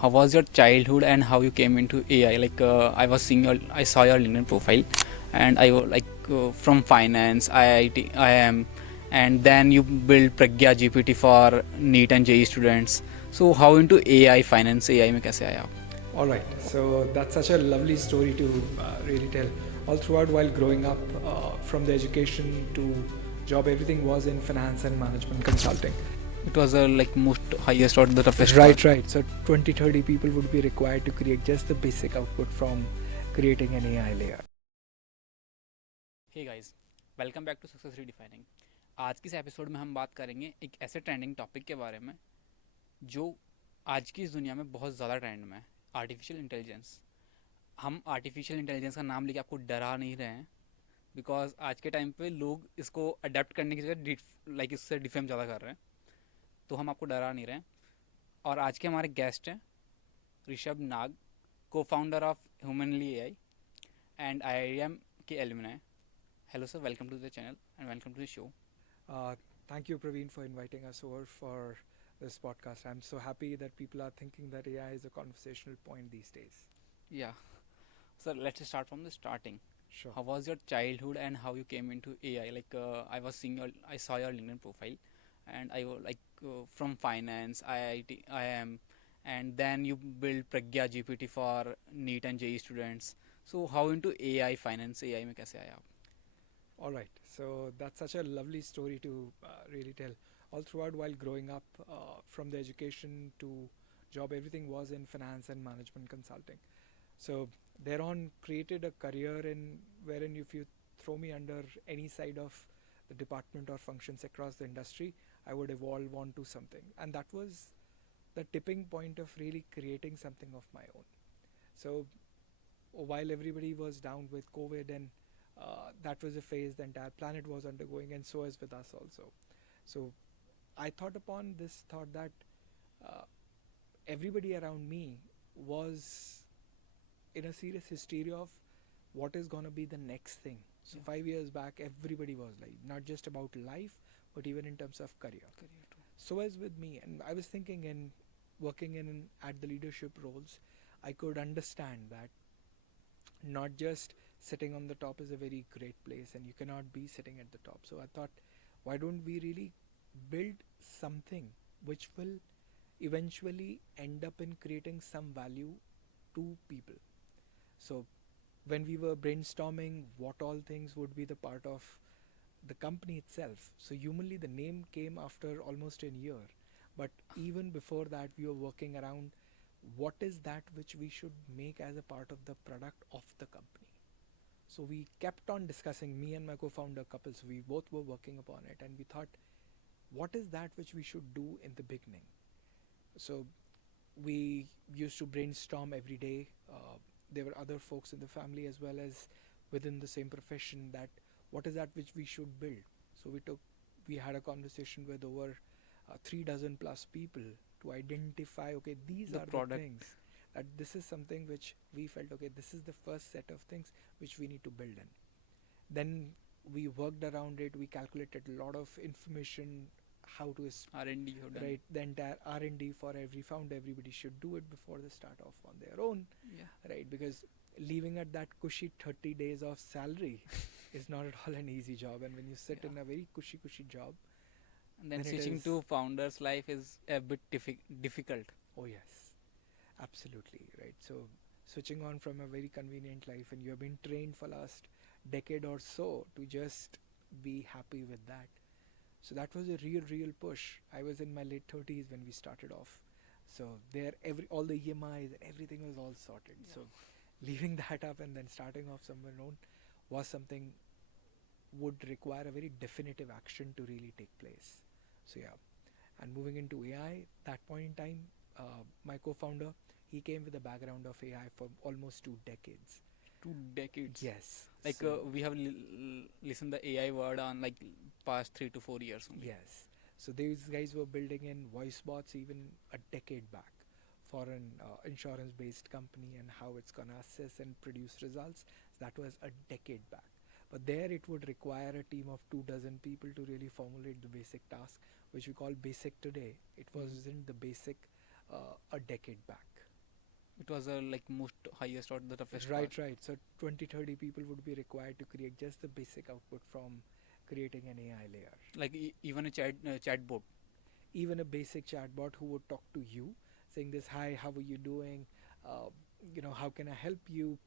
How was your childhood and how you came into AI? I saw your LinkedIn profile, and from finance, IIT, IIM, and then you build Pragya GPT for NEET and JEE students. So how into AI finance AI में कैसे आए आप? All right, so that's such a lovely story to really tell. All throughout while growing up, from the education to job, everything was in finance and management consulting. It was like most highest or the toughest Right, part. right. So 20, 30 people would be required to create just the basic output from creating an AI layer. Hey guys, welcome back to success redefining. आज की इस episode में हम बात करेंगे एक ऐसे trending topic के बारे में जो आज की इस दुनिया में बहुत ज़्यादा ट्रेंड में है, आर्टिफिशियल इंटेलिजेंस। हम आर्टिफिशियल इंटेलिजेंस का नाम लेके आपको डरा नहीं रहे हैं, बिकॉज आज के टाइम पे लोग इसको अडेप्ट करने की जगह इससे डिफेम ज़्यादा कर रहे हैं, तो हम आपको डरा नहीं रहे हैं। और आज के हमारे गेस्ट हैं ऋषभ नाग, को founder of humanly AI and IIM के alumni. Hello sir, welcome to the channel and welcome to the show. Thank you, Praveen, for inviting us over for this podcast. I'm so happy that people are thinking that AI is a conversational point these days. Yeah, sir, let's start from the starting. Sure. How was your childhood and how you came into AI? I saw your LinkedIn profile, and from finance, IIT, IIM, and then you build Pragya GPT for NEET and JEE students. So how into AI finance AI में कैसे आए आप? All right, so that's such a lovely story to really tell. All throughout while growing up, from the education to job, everything was in finance and management consulting. So thereon created a career in wherein if you throw me under any side of the department or functions across the industry, I would evolve onto something. And that was the tipping point of really creating something of my own. So while everybody was down with COVID and that was a phase the entire planet was undergoing, and so is with us also. So I thought upon this thought that uh, everybody around me was in a serious hysteria of what is going to be the next thing. So Yeah. 5 years back, everybody was like not just about life, but even in terms of career. Career too. So as with me, and I was thinking in working in at the leadership roles, I could understand that not just sitting on the top is a very great place and you cannot be sitting at the top. So I thought, why don't we really build something which will eventually end up in creating some value to people. So when we were brainstorming what all things would be the part of the company itself, so humanly the name came after almost a year, but even before that we were working around what is that which we should make as a part of the product of the company. So we kept on discussing, me and my co-founder couple, so we both were working upon it, and we thought what is that which we should do in the beginning. So we used to brainstorm every day. There were other folks in the family as well as within the same profession that what is that which we should build. So we had a conversation with over 3 dozen plus people to identify, okay, these The are the product. things that this is something which we felt, okay, this is the first set of things which we need to build in. Then we worked around it, we calculated a lot of information, how to R&D you have done. right, the entire R&D for every founder, everybody should do it before they start off on their own, Yeah. right? Because leaving at that cushy 30 days of salary is not at all an easy job, and when you sit Yeah. in a very cushy job, And then then it switching is, to founder's life is a bit difficult. oh yes, absolutely right. So switching on from a very convenient life, and you have been trained for last decade or so to just be happy with that. So that was a real push. I was in my late 30s when we started off. So there every all the EMIs and everything was all sorted. Yeah. So leaving that up and then starting off somewhere known was something would require a very definitive action to really take place. So yeah, and moving into AI, that point in time, my co-founder, he came with a background of AI for almost 2 decades. 2 decades. Yes. We have listened the AI word on like past 3 to 4 years only. Yes. So these guys were building in voice bots even a decade back for an insurance-based company and how it's gonna assess and produce results. That was a decade back. But there it would require a team of 2 dozen people to really formulate the basic task, which we call basic today. It wasn't the basic a decade back. It was like most highest or the toughest part. Right, right. So 20, 30 people would be required to create just the basic output from creating an AI layer. Like even a chatbot. Even a basic chatbot who would talk to you saying this, hi, how are you doing? Uh, how can I help you?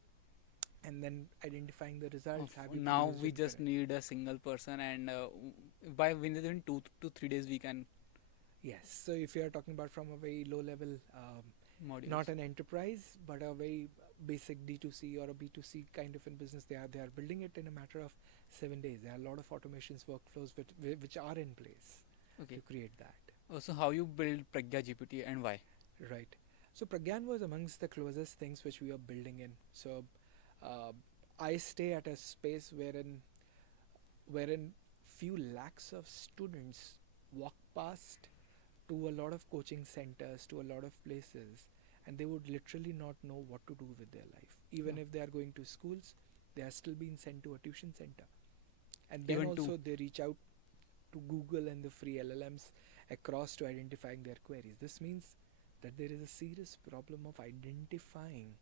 And then identifying the results. Have you Now produced we just incorrect? need a single person, and by within 2 to 3 days we can Yes. So if you are talking about from a very low level, modules. not an enterprise, but a very basic D2C or a B2C kind of in business, they are building it in a matter of 7 days. There are a lot of automations workflows which are in place to Okay. create that. So how you build Pragya GPT and why? Right. So Pragyan was amongst the closest things which we are building in. So uh, I stay at a space wherein few lakhs of students walk past to a lot of coaching centers, to a lot of places, and they would literally not know what to do with their life. Even Yeah. if they are going to schools, they are still being sent to a tuition center. And then Even two. also they reach out to Google and the free LLMs across to identifying their queries. This means that there is a serious problem of identifying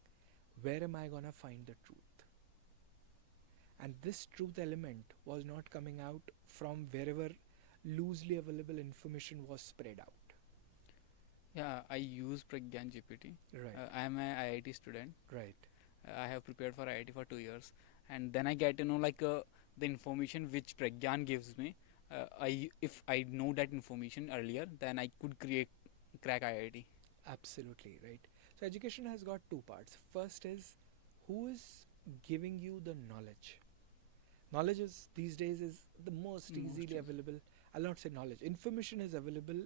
where am I gonna find the truth. And this truth element was not coming out from wherever loosely available information was spread out. Yeah, I use Pragyan GPT. Right, I am a IIT student. right, I have prepared for IIT for 2 years, and then I get to know like the information which Pragyan gives me. I if I know that information earlier, then I could create crack IIT. absolutely right. So education has got two parts. First is who is giving you the knowledge. Knowledge is these days is the most easily Mostly, available. I'll not say knowledge. Information is available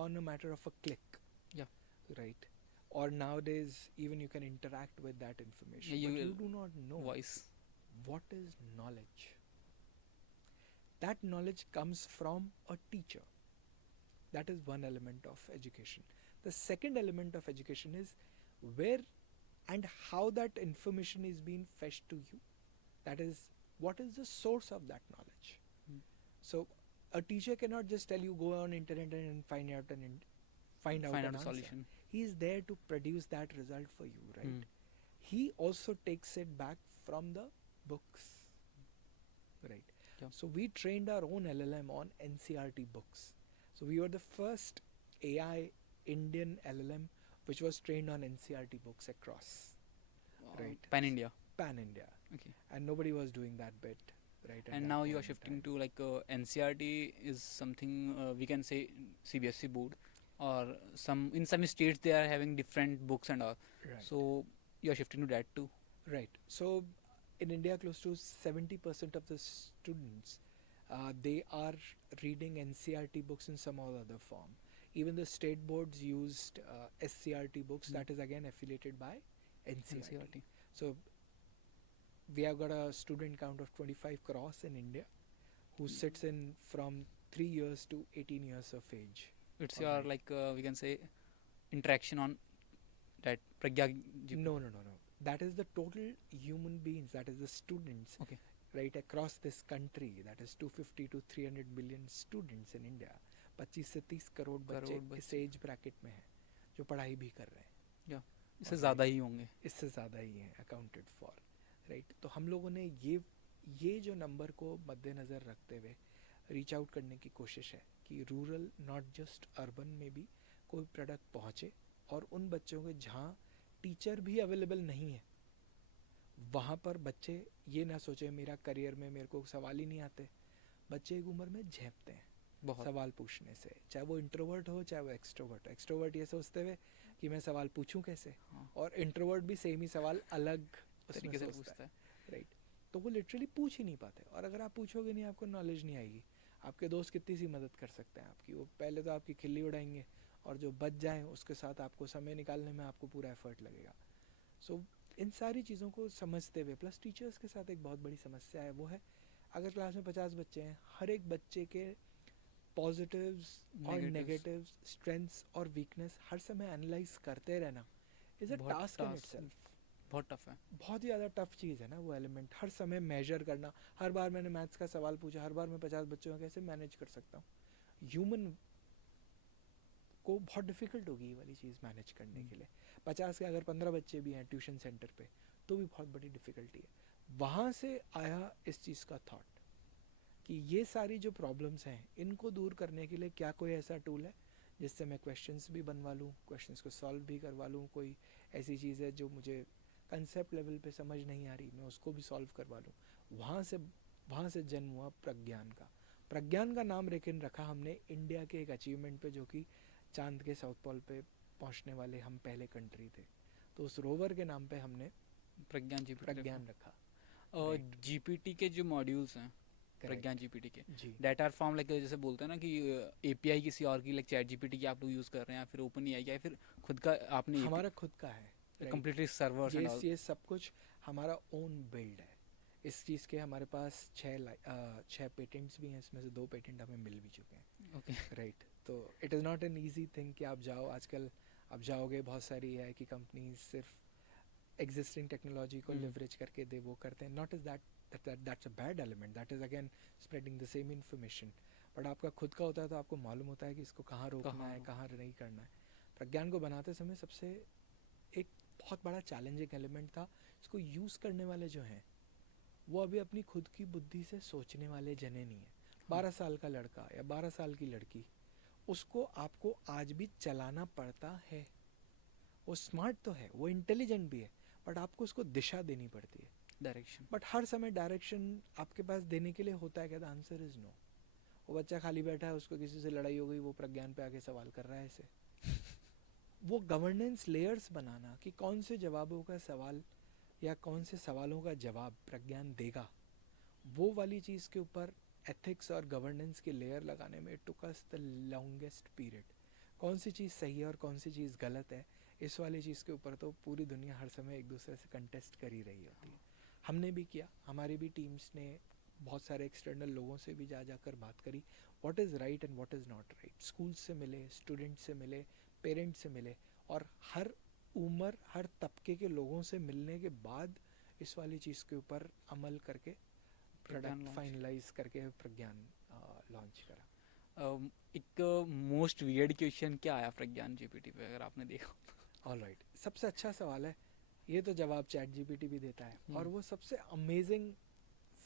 on a matter of a click, yeah. right? Or nowadays even you can interact with that information, You but will you do not know voice. what is knowledge. That knowledge comes from a teacher. That is one element of education. The second element of education is where and how that information is being fetched to you. That is, what is the source of that knowledge. Mm. So a teacher cannot just tell you go on internet and find out Find out an a answer. solution. He is there to produce that result for you, right? Mm. He also takes it back from the books, right? Yeah. So we trained our own LLM on NCRT books. So we were the first AI Indian LLM which was trained on NCRT books across, right? Pan India. Pan India, Okay. and nobody was doing that bit, right? At And that now you point are in shifting time. to like NCRT is something we can say CBSE board, or some states they are having different books and all. Right, So you are shifting to that too. right. So in India, close to 70% of the students they are reading NCRT books in some or other form. Even the state boards used SCRT books, Mm. that is again affiliated by NCRT. NCRT. So we have got a student count of 25 crores in India who sits in from 3 years to 18 years of age. It's All your right. like we can say interaction on that Pragya GPT. No, no, no, no. That is the total human beings, that is the students, Okay. right across this country. That is 250 to 300 billion students in India. 25 से 30 करोड़ बच्चे करोड़ इस बच्चे age bracket में हैं जो पढ़ाई भी कर रहे हैं. या इससे Alright. ज़्यादा ही होंगे. इससे ज़्यादा ही हैं अकाउंटेड फॉर, राइट. तो हम लोगों ने ये जो नंबर को मद्देनज़र रखते हुए रीच आउट करने की कोशिश है कि रूरल नॉट जस्ट अर्बन में भी कोई प्रोडक्ट पहुँचे, और उन बच्चों के जहाँ टीचर भी अवेलेबल नहीं है वहाँ पर बच्चे ये ना सोचे मेरा करियर में मेरे को सवाल ही नहीं आते. बच्चे एक उम्र में झेपते हैं बहुत. सवाल पूछने से, चाहे वो इंट्रोवर्ट हो चाहे वो एक्सट्रोवर्ट हो. एक्सट्रोवर्ट ये सोचते हुए कि मैं सवाल पूछूं कैसे, हाँ. और इंट्रोवर्ट भी सेम ही सवाल अलग उसमें तरीके से सोचता पूछता है. है, राइट. तो वो लिटरली पूछ ही नहीं पाते, और अगर आप पूछोगे नहीं आपको नॉलेज नहीं आएगी. आपके दोस्त कितनी सी मदद कर सकते हैं आपकी, वो पहले तो आपकी खिल्ली उड़ाएंगे, और जो बच जाए उसके साथ आपको समय निकालने में आपको पूरा एफर्ट लगेगा. सो इन सारी चीज़ों को समझते हुए, प्लस टीचर्स के साथ एक बहुत बड़ी समस्या है, वो है अगर क्लास में 50 बच्चे हैं, हर एक बच्चे के पॉजिटिव्स और Negatives. नेगेटिव्स, स्ट्रेंथ्स और वीकनेस हर समय एनालाइज करते रहना इज अ बहुत टास्क इन task- इटसेल्फ. बहुत टफ है. बहुत ही ज़्यादा टफ चीज़ है ना वो एलिमेंट, हर समय मेजर करना. हर बार मैंने मैथ्स का सवाल पूछा, हर बार मैं 50 बच्चों का कैसे मैनेज कर सकता हूँ. ह्यूमन को बहुत डिफिकल्ट होगी ये वाली चीज़ मैनेज करने के लिए. 50 के अगर 15 बच्चे भी हैं ट्यूशन सेंटर पे तो भी बहुत बड़ी डिफ़िकल्टी है। वहाँ से आया इस चीज़ का थॉट कि ये सारी जो प्रॉब्लम्स हैं इनको दूर करने के लिए क्या कोई ऐसा टूल है जिससे मैं क्वेश्चंस भी बनवा लूँ, क्वेश्चंस को सॉल्व भी करवा लूँ, कोई ऐसी चीज़ है जो मुझे कंसेप्ट लेवल पे समझ नहीं आ रही मैं उसको भी सॉल्व करवा लूँ। वहाँ से जन्म हुआ प्रज्ञान का। प्रज्ञान का नाम लेकिन रखा हमने इंडिया के एक अचीवमेंट पे, जो कि चांद के साउथ पोल पे पहुँचने वाले हम पहले कंट्री थे, तो उस रोवर के नाम पे हमने प्रज्ञान जीपीटी रखा। प्रज्ञान रखा। और राइट, जीपीटी के जो मॉड्यूल्स हैं, प्रज्ञान करेक्ट, जीपीटी के, जी। डेटा आर फॉर्म लाइक, जैसे बोलते हैं ना कि एपीआई किसी और की, लाइक चैट जीपीटी की आप लोग यूज़ कर रहे हैं, या फिर ओपन एआई, या फिर खुद का आपने हमारा खुद का है, right. Completely servers and all. ये सब कुछ हमारा ओन बिल्ड है। इस चीज़ के हमारे पास 6 पेटेंट्स भी हैं, इसमें से 2 पेटेंट हमें मिल भी चुके हैं। ओके। राइट, तो it is not an easy thing कि आप जाओ, आजकल आप जाओगे बहुत सारी एआई की कंपनीज सिर्फ एग्जिस्टिंग टेक्नोलॉजी को लेवरेज करके दे वो करते हैं। Not is that's a bad element, that is again spreading the same information. But आपका खुद का होता है तो आपको मालूम होता है कि इसको कहाँ रोकना है, कहाँ नहीं करना है। प्रज्ञान को बनाते समय सबसे एक बहुत बड़ा चैलेंजिंग एलिमेंट था, इसको यूज़ करने वाले जो हैं वो अभी अपनी खुद की बुद्धि से सोचने वाले जने नहीं है। 12 साल का लड़का या 12 साल की लड़की, उसको आपको आज भी चलाना पड़ता है। वो स्मार्ट तो है, वो इंटेलिजेंट भी है, बट आपको उसको दिशा देनी पड़ती है। डायरेक्शन। बट हर समय डायरेक्शन आपके पास देने के लिए होता है क्या? The answer is no. वो बच्चा खाली बैठा है, उसको किसी से लड़ाई हो गई, वो प्रज्ञान पे आके सवाल कर रहा है ऐसे। वो गवर्नेंस लेयर्स बनाना कि कौन से जवाबों का सवाल या कौन से सवालों का जवाब प्रज्ञान देगा, वो वाली चीज़ के ऊपर एथिक्स और गवर्नेंस के लेयर लगाने में it took us the longest period. कौन सी चीज़ सही है और कौन सी चीज़ गलत है, इस वाली चीज़ के ऊपर तो पूरी दुनिया हर समय एक दूसरे से कंटेस्ट कर ही रही होती है। हमने भी किया, हमारी भी टीम्स ने बहुत सारे एक्सटर्नल लोगों से भी जा जाकर बात करी, what is right and what is not right. School से मिले, स्टूडेंट से मिले, पेरेंट्स से मिले, और हर उम्र हर तबके के लोगों से मिलने के बाद इस वाली चीज़ के ऊपर अमल करके प्रज्ञान प्रोडक्ट लॉन्च। फाइनलाइज करके प्रज्ञान लॉन्च करा। एक मोस्ट वियर्ड क्वेश्चन क्या आया प्रज्ञान जीपीटी पे, अगर आपने देखा? ऑल राइट, सबसे अच्छा सवाल है ये, तो जवाब चैट जीपीटी भी देता है, और वो सबसे अमेजिंग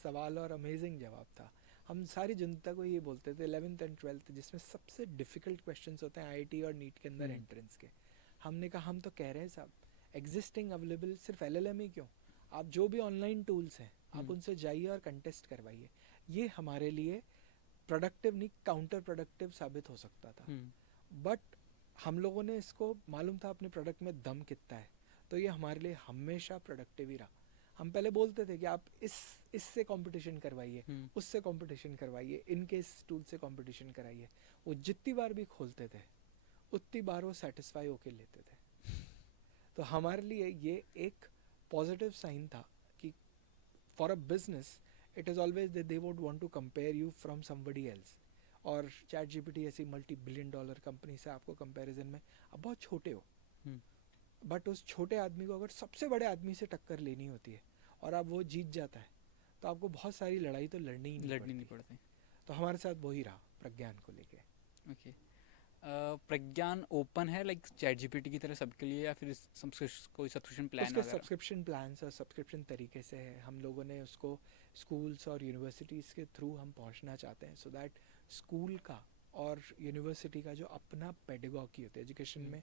सवाल और अमेजिंग जवाब था। हम सारी जनता को ये बोलते थे 11th एंड 12th जिसमें सबसे डिफिकल्ट क्वेश्चंस होते हैं आईआईटी और नीट के अंदर एंट्रेंस के, हमने कहा हम तो कह रहे हैं साहब एग्जिस्टिंग अवेलेबल सिर्फ एलएलएम ही क्यों, आप जो भी ऑनलाइन टूल्स हैं आप उनसे जाइए और कंटेस्ट करवाइए। ये हमारे लिए प्रोडक्टिव नहीं, काउंटर प्रोडक्टिव साबित हो सकता था। बट हम लोगों ने इसको, मालूम था अपने प्रोडक्ट में दम कितना है, तो ये हमारे लिए हमेशा प्रोडक्टिव ही रहा। हम पहले बोलते थे कि आप इससे कंपटीशन करवाइए, उससे कंपटीशन करवाइए, इनके इस टूल से कंपटीशन कराइए। वो जितनी बार भी खोलते थे उतनी बार वो सेटिस्फाई होके लेते थे। तो हमारे लिए ये एक पॉजिटिव साइन था कि for a business it is always they would want to compare you from somebody else. और चैट जीपीटी ऐसी $multi-billion कंपनी से आपको कंपैरिजन में, आप बहुत छोटे हो, बट उस छोटे आदमी को अगर सबसे बड़े आदमी से टक्कर लेनी होती है और अब वो जीत जाता है, तो आपको बहुत सारी लड़ाई तो लड़नी ही नहीं पड़ती। तो हमारे साथ वही रहा प्रज्ञान को लेके। ओके। प्रज्ञान ओपन है लाइक चैट जीपीटी की तरह सबके लिए, या फिर कोई सब्सक्रिप्शन प्लान उसके वगैरह? सब्सक्रिप्शन प्लान्स और सब्सक्रिप्शन तरीके से है, हम लोगों ने उसको स्कूल्स और यूनिवर्सिटीज़ के थ्रू हम पहुंचना चाहते हैं, सो दैट स्कूल का और यूनिवर्सिटी का जो अपना पेडागॉजी होता है एजुकेशन में,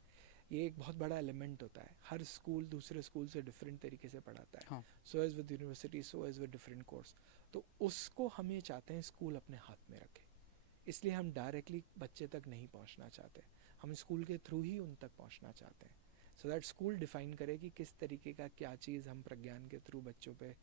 ये एक बहुत बड़ा एलिमेंट होता है। हर स्कूल दूसरे स्कूल से डिफरेंट तरीके से पढ़ाता है, so as with university, so as with different course. तो उसको हम ये चाहते हैं स्कूल अपने हाथ में रखे, इसलिए हम डायरेक्टली बच्चे तक नहीं पहुंचना चाहते, हम स्कूल के थ्रू ही उन तक पहुंचना चाहते हैं। सो दैट स्कूल डिफाइन करे कि किस तरीके का क्या चीज़ हम प्रज्ञान के थ्रू बच्चों पे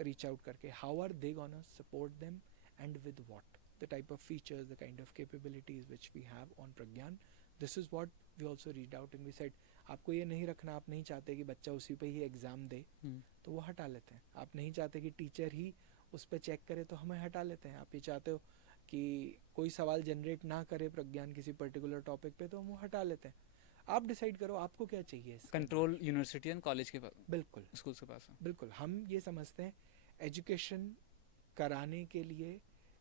रीच आउट करके, how are they gonna support them and with what, the type of features, the kind of capabilities which we have on Pragyan, this is what we also read out and we said. आपको ये नहीं रखना, आप नहीं चाहते कि बच्चा उसी पे ही एग्ज़ाम दे, तो वो हटा लेते हैं। आप नहीं चाहते कि टीचर ही उस पर चेक करे, तो हमें हटा लेते हैं। आप ये चाहते हो कि कोई सवाल जनरेट ना करे प्रज्ञान किसी पर्टिकुलर टॉपिक पे, तो हम वो हटा लेते हैं। आप डिसाइड करो आपको क्या चाहिए। कंट्रोल यूनिवर्सिटी एंड कॉलेज के पास, बिल्कुल स्कूल के पास है। बिल्कुल, हम ये समझते हैं एजुकेशन कराने के लिए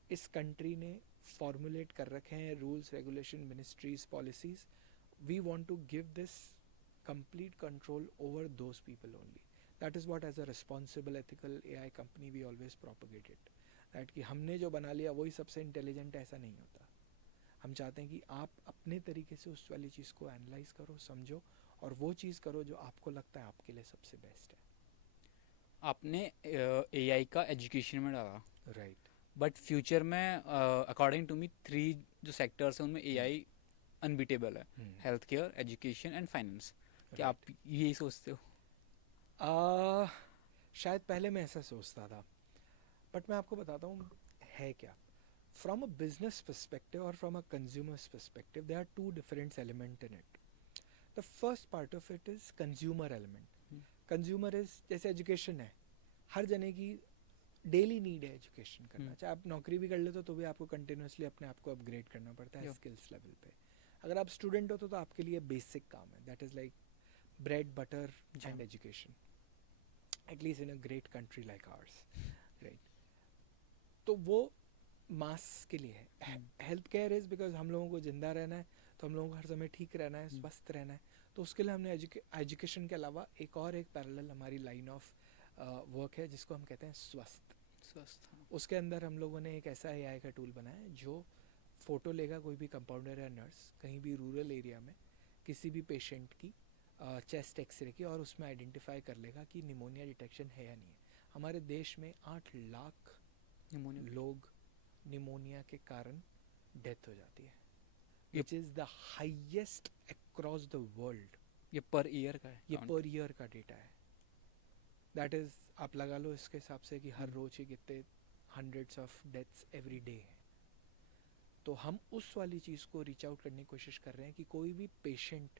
इस कंट्री ने फॉर्मुलेट कर रखे हैं rules, regulation, ministries, policies. We want to give this complete control over those people only. That is what, as a responsible ethical AI company, we always propagate it. That कि हमने जो बना लिया वही सबसे इंटेलिजेंट, ऐसा नहीं होता. हम चाहते हैं कि आप अपने तरीके से उस वाली चीज़ को एनालाइज करो, समझो, और वो चीज़ करो जो आपको लगता है आपके लिए सबसे बेस्ट आपने एआई का एजुकेशन में डाला, है. राइट. बट फ्यूचर में अकॉर्डिंग टू मी 3 जो सेक्टर्स हैं उनमें एआई अनबीटेबल है, health care, education and finance. क्या आप यही सोचते हो? शायद पहले मैं ऐसा सोचता था, बट मैं आपको बताता हूँ है क्या. From a business perspective or from a consumer's perspective, there are two different elements in it. The first part of it is consumer element. Consumer is जैसे education है, हर जने की डेली नीड है एजुकेशन करना. चाहे आप नौकरी भी कर लेते हो तो भी आपको कंटिन्यूसली अपने आप को अपग्रेड करना पड़ता है स्किल्स लेवल पे. अगर आप स्टूडेंट हो तो आपके लिए बेसिक काम है. That is like bread butter and education, at least in a great country like ours. Right. तो वो मास के लिए है. हेल्थ केयर इज़ बिकॉज हम लोगों को जिंदा रहना है, तो हम लोगों को हर समय ठीक रहना है, स्वस्थ रहना है. तो उसके लिए हमने एजुकेशन के अलावा एक पैरेलल हमारी लाइन ऑफ वर्क है जिसको हम कहते हैं स्वस्थ. उसके अंदर हम लोगों ने एक ऐसा एआई का टूल बनाया है जो फ़ोटो लेगा कोई भी कंपाउंडर या नर्स कहीं भी रूरल एरिया में किसी भी पेशेंट की चेस्ट एक्सरे की, और उसमें आइडेंटिफाई कर लेगा कि निमोनिया डिटेक्शन है या नहीं है. हमारे देश में 8 लाख लोग निमोनिया के कारण डेथ हो जाती है, which is the highest across the world. ये पर ईयर का है? ये पर ईयर का डेटा है. दैट इज़, आप लगा लो इसके हिसाब से कि हर रोज ही कितने hundreds of deaths every day है. तो हम उस वाली चीज़ को रीच आउट करने की कोशिश कर रहे हैं कि कोई भी पेशेंट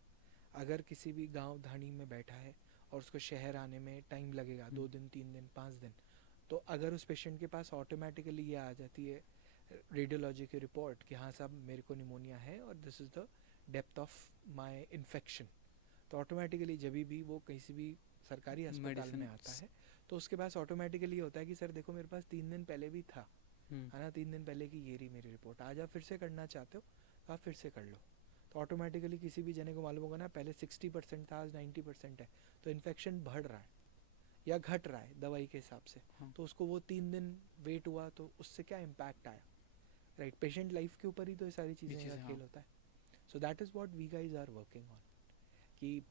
अगर किसी भी गांव धानी में बैठा है और उसको शहर आने में टाइम लगेगा 2 दिन 3 दिन 5 दिन, तो अगर उस पेशेंट के पास ऑटोमेटिकली ये आ जाती है रेडियोलॉजी की रिपोर्ट कि हाँ साहब मेरे को निमोनिया है और this is the depth of my infection, तो ऑटोमेटिकली जब भी वो किसी भी सरकारी अस्पताल में आता है तो उसके पास ऑटोमेटिकली होता है कि सर देखो मेरे पास 3 दिन पहले भी था, है ना, 3 दिन पहले की ये रही मेरी रिपोर्ट, आज आप फिर से करना चाहते हो तो आप फिर से कर लो. तो ऑटोमेटिकली किसी भी जने को मालूम होगा ना, पहले 60% था आज 90% है, तो इन्फेक्शन बढ़ रहा है या घट रहा है दवाई के हिसाब से. तो उसको वो 3 दिन वेट हुआ तो उससे क्या इम्पैक्ट आया. राइट. पेशेंट लाइफ के ऊपर ही तो ये सारी चीज़ें का खेल होता है. So that is what we guys are working on, कि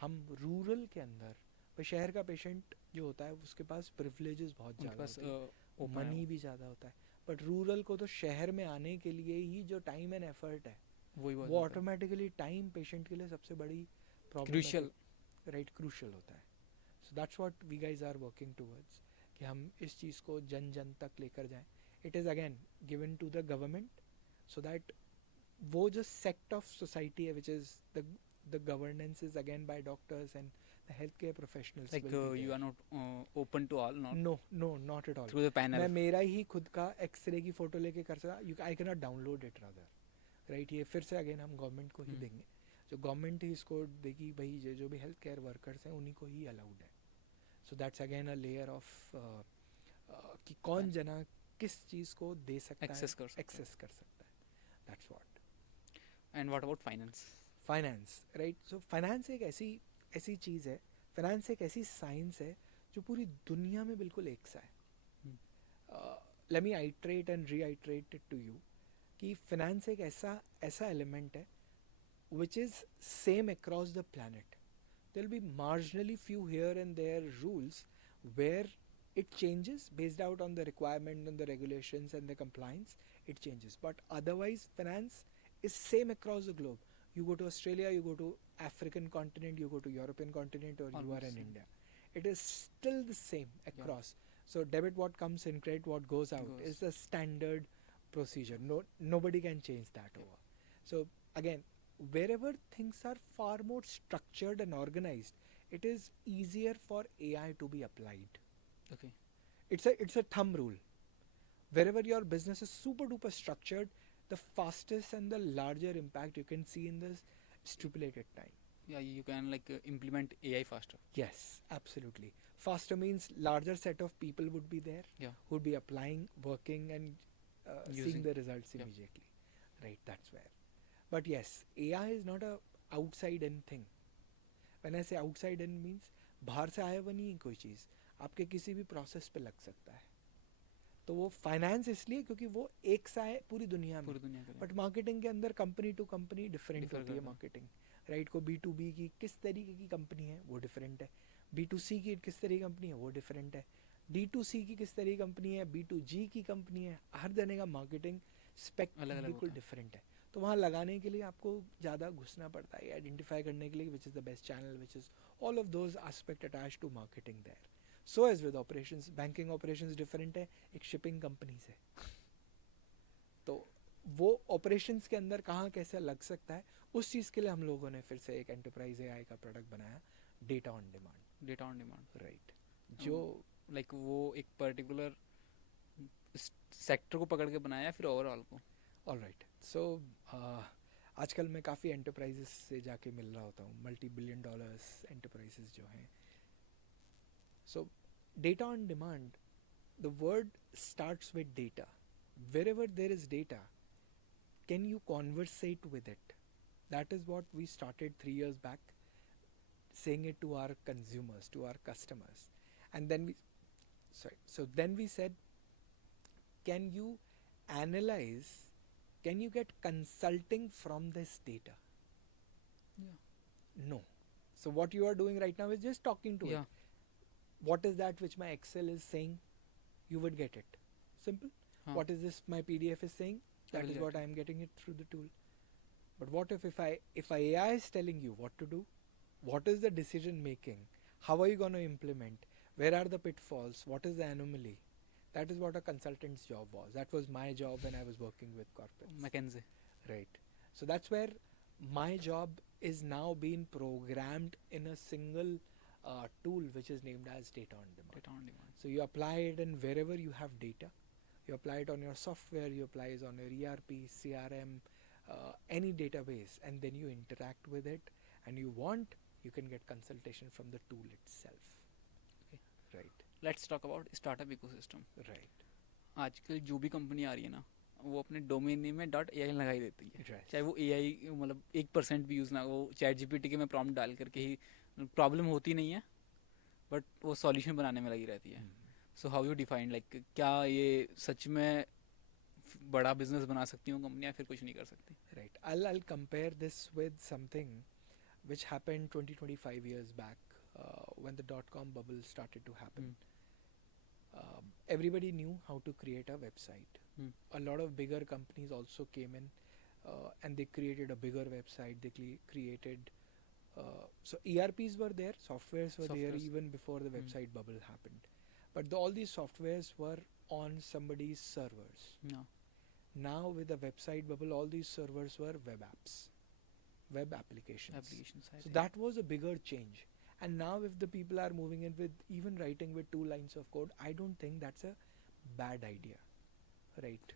हम रूरल के अंदर, शहर का पेशेंट जो होता है उसके पास प्रिविलेजेस बहुत ज़्यादा होते हैं, मनी भी ज़्यादा होता है, बट रूरल को तो शहर में आने के लिए ही जो टाइम एंड एफर्ट है वो ऑटोमेटिकली टाइम पेशेंट के लिए सबसे बड़ी प्रॉब्लम, क्रूशियल, राइट, क्रूशियल होता है. So that's what we guys are working towards, कि हम इस चीज़ को जन जन तक लेकर जाएं. It is again given to the government so that वो जो सेक्ट ऑफ सोसाइटी है which is the governance is again by doctors and the healthcare professionals, like you are not open to all, not at all through the panel. मैं मेरा ही खुद का x ray की photo लेके कर सकता, I can not download it rather. Right. ये फिर से अगेन हम गवर्नमेंट को ही देंगे, जो गवर्नमेंट ही इसको देगी, भाई जो भी हेल्थ केयर वर्कर्स हैं उन्हीं को ही अलाउड है. So that's again a layer of कि कौन जना किस चीज़ को दे सकता है, एक्सेस कर सकता है. That's what. And what about finance? Finance, right. So finance एक ऐसी चीज़ है, फाइनेंस एक ऐसी साइंस है जो पूरी दुनिया में बिल्कुल एक सा है. Let me iterate and reiterate it to you कि फाइनेंस एक ऐसा एलिमेंट है which is same across the planet. There will be marginally few here and there rules where it changes based out on the requirement and the regulations and the compliance, it changes, but otherwise finance is same across the globe. You go to Australia, you go to African continent, you go to European continent, or you are in India, it is still the same across. So debit what comes in, credit what goes out is a standard procedure. Nobody can change that over. So again, wherever things are far more structured and organized, it is easier for AI to be applied. Okay. It's a thumb rule. Wherever your business is super duper structured, the fastest and the larger impact you can see in this stipulated time. Yeah, you can like implement AI faster. Yes, absolutely. Faster means larger set of people would be there, who would be applying, working, and seeing the results immediately. Right, that's where. But yes, AI is not a outside in thing. When I से outside in means बाहर से आया हुआ नहीं है कोई चीज़, आपके किसी भी प्रोसेस पे लग सकता है। तो वो फाइनेंस इसलिए क्योंकि वो एक सा है पूरी दुनिया में, पूरी दुनिया के लिए बट मार्केटिंग के अंदर company to company different differ होती है करता है। Marketing, right. को बी टू बी की किस तरीके की कंपनी है वो डिफरेंट है, बी टू सी की किस तरीके की कंपनी है वो डिफरेंट है, डी टू सी की किस तरीके की कंपनी है, बी टू जी की कंपनी है, हर जने का मार्केटिंग स्पेक अलग अलग बिल्कुल होता है। डिफरेंट है। तो वहाँ लगाने के लिए आपको ज़्यादा घुसना पड़ता है, आइडेंटिफाई करने के लिए which is the best channel, which is all of those aspect attach to marketing there. So as with operations, banking operations different है एक शिपिंग कंपनी से। तो वो ऑपरेशंस के अंदर कहाँ कैसे लग सकता है, उस चीज़ के लिए हम लोगों ने फिर से एक एंटरप्राइज एआई का प्रोडक्ट बनाया, data on demand, data on demand, right. जो लाइक वो एक पर्टिकुलर सेक्टर को पकड़ के बनाया या फिर ओवरऑल को? All right. सो आजकल मैं काफ़ी एंटरप्राइजेस से जाके मिल रहा होता हूँ, मल्टी बिलियन डॉलर्स एंटरप्राइजेस जो हैं। सो data on demand, the word starts with data. wherever there is data, can you conversate with it? That is what we started 3 years back, saying it to our consumers, to our customers. And then then we said, can you analyze, can you get consulting from this data? Yeah. No. So what you are doing right now is just talking to Yeah. it. What is that which my Excel is saying? You would get it. Simple. What is this my PDF is saying? That is what I am getting it through the tool. But what if AI is telling you what to do? What is the decision making? How are you going to implement? Where are the pitfalls? What is the anomaly? That is what a consultant's job was. That was my job when I was working with corporates. McKinsey. Right. So that's where my job is now being programmed in a single tool which is named as data on demand. Data on demand. So you apply it in wherever you have data. You apply it on your software, you apply it on your ERP, CRM, any database, and then you interact with it, and you can get consultation from the tool itself. Okay. Right. Let's talk about startup ecosystem. Right. आजकल जो भी company आ रही है ना, वो अपने domain name में .ai लगाई देती है। Right. चाहे वो AI मतलब 1% भी यूज़ ना, वो चैट जीपीटी के में प्रॉम्प्ट डाल करके ही, प्रॉब्लम होती नहीं है बट वो सॉल्यूशन बनाने में लगी रहती है। So how you define, like क्या ये सच में बड़ा बिजनेस बना सकती हूँ कंपनी या फिर कुछ नहीं कर सकती? Right. I'll compare this with something which happened 20-25 years back when the dot-com bubble started to happen. Everybody knew how to create a website. A lot of bigger companies also came in and they created a bigger website. They created so ERPs were there, softwares were there even before the website bubble happened. But all these softwares were on somebody's servers. Now with the website bubble, all these servers were web apps, web applications. So that was a bigger change. And now if the people are moving in with even writing with 2 lines of code, I don't think that's a bad idea, right?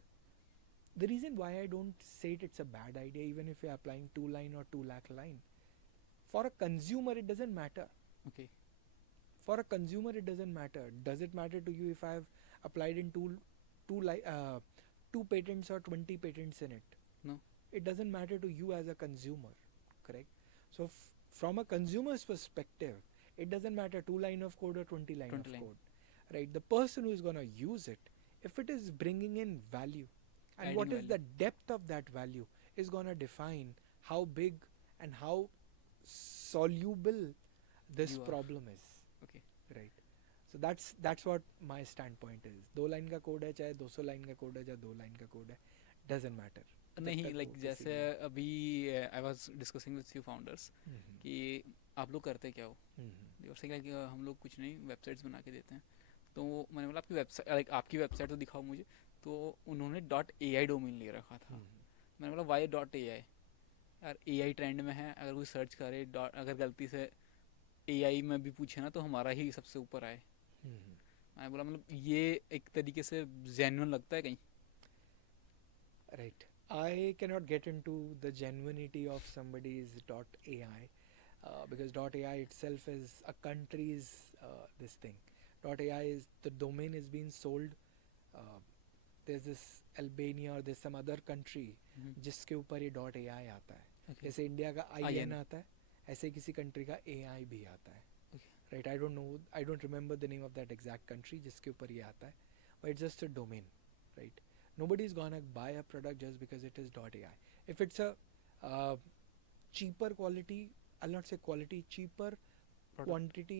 The reason why I don't say it's a bad idea, even if you're applying 2 line or 2 lakh line, for a consumer it doesn't matter. Okay. For a consumer it doesn't matter. Does it matter to you if I have applied in two patents or 20 patents in it? No. It doesn't matter to you as a consumer, correct? So from a consumer's perspective, it doesn't matter 2 line of code or 20 line of code, right? The person who is going to use it, if it is bringing in value, and what is the depth of that value is going to define how big and how soluble this problem is. Okay. Right. So that's what my standpoint is. 2 line का code है, चाहे 200 line का code है, चाहे 2 line का coat है, doesn't matter. नहीं, like जैसे अभी I was discussing with few founders कि आप लोग करते क्या हो, लाइक हम लोग कुछ नहीं, वेबसाइट्स बना के देते हैं। तो मैंने बोला आपकी वेबसाइट, लाइक आपकी वेबसाइट तो दिखाओ मुझे। तो उन्होंने .ai डोमेन ले रखा था। मैंने बोला वाई .ai? यार AI ट्रेंड में है, अगर कोई सर्च करे अगर गलती से AI में भी पूछे ना तो हमारा ही सबसे ऊपर आए। मैंने बोला मतलब ये एक तरीके से जेन्युइन लगता है कहीं? Right. I cannot get into the genuinity of somebody's .ai because .ai itself is a country's this thing. .ai is, the domain is being sold. There's this Albania or there's some other country जिसके ऊपर ये .ai आता है. जैसे India का IN आता है, ऐसे ही किसी कंट्री का AI भी आता है, right. I don't remember the name of that exact country जिसके ऊपर ये आता है, but it's just a domain, right. Nobody is gonna buy a product just because it is .ai. If it's a cheaper quality, I'll not say quality, cheaper Product. quantity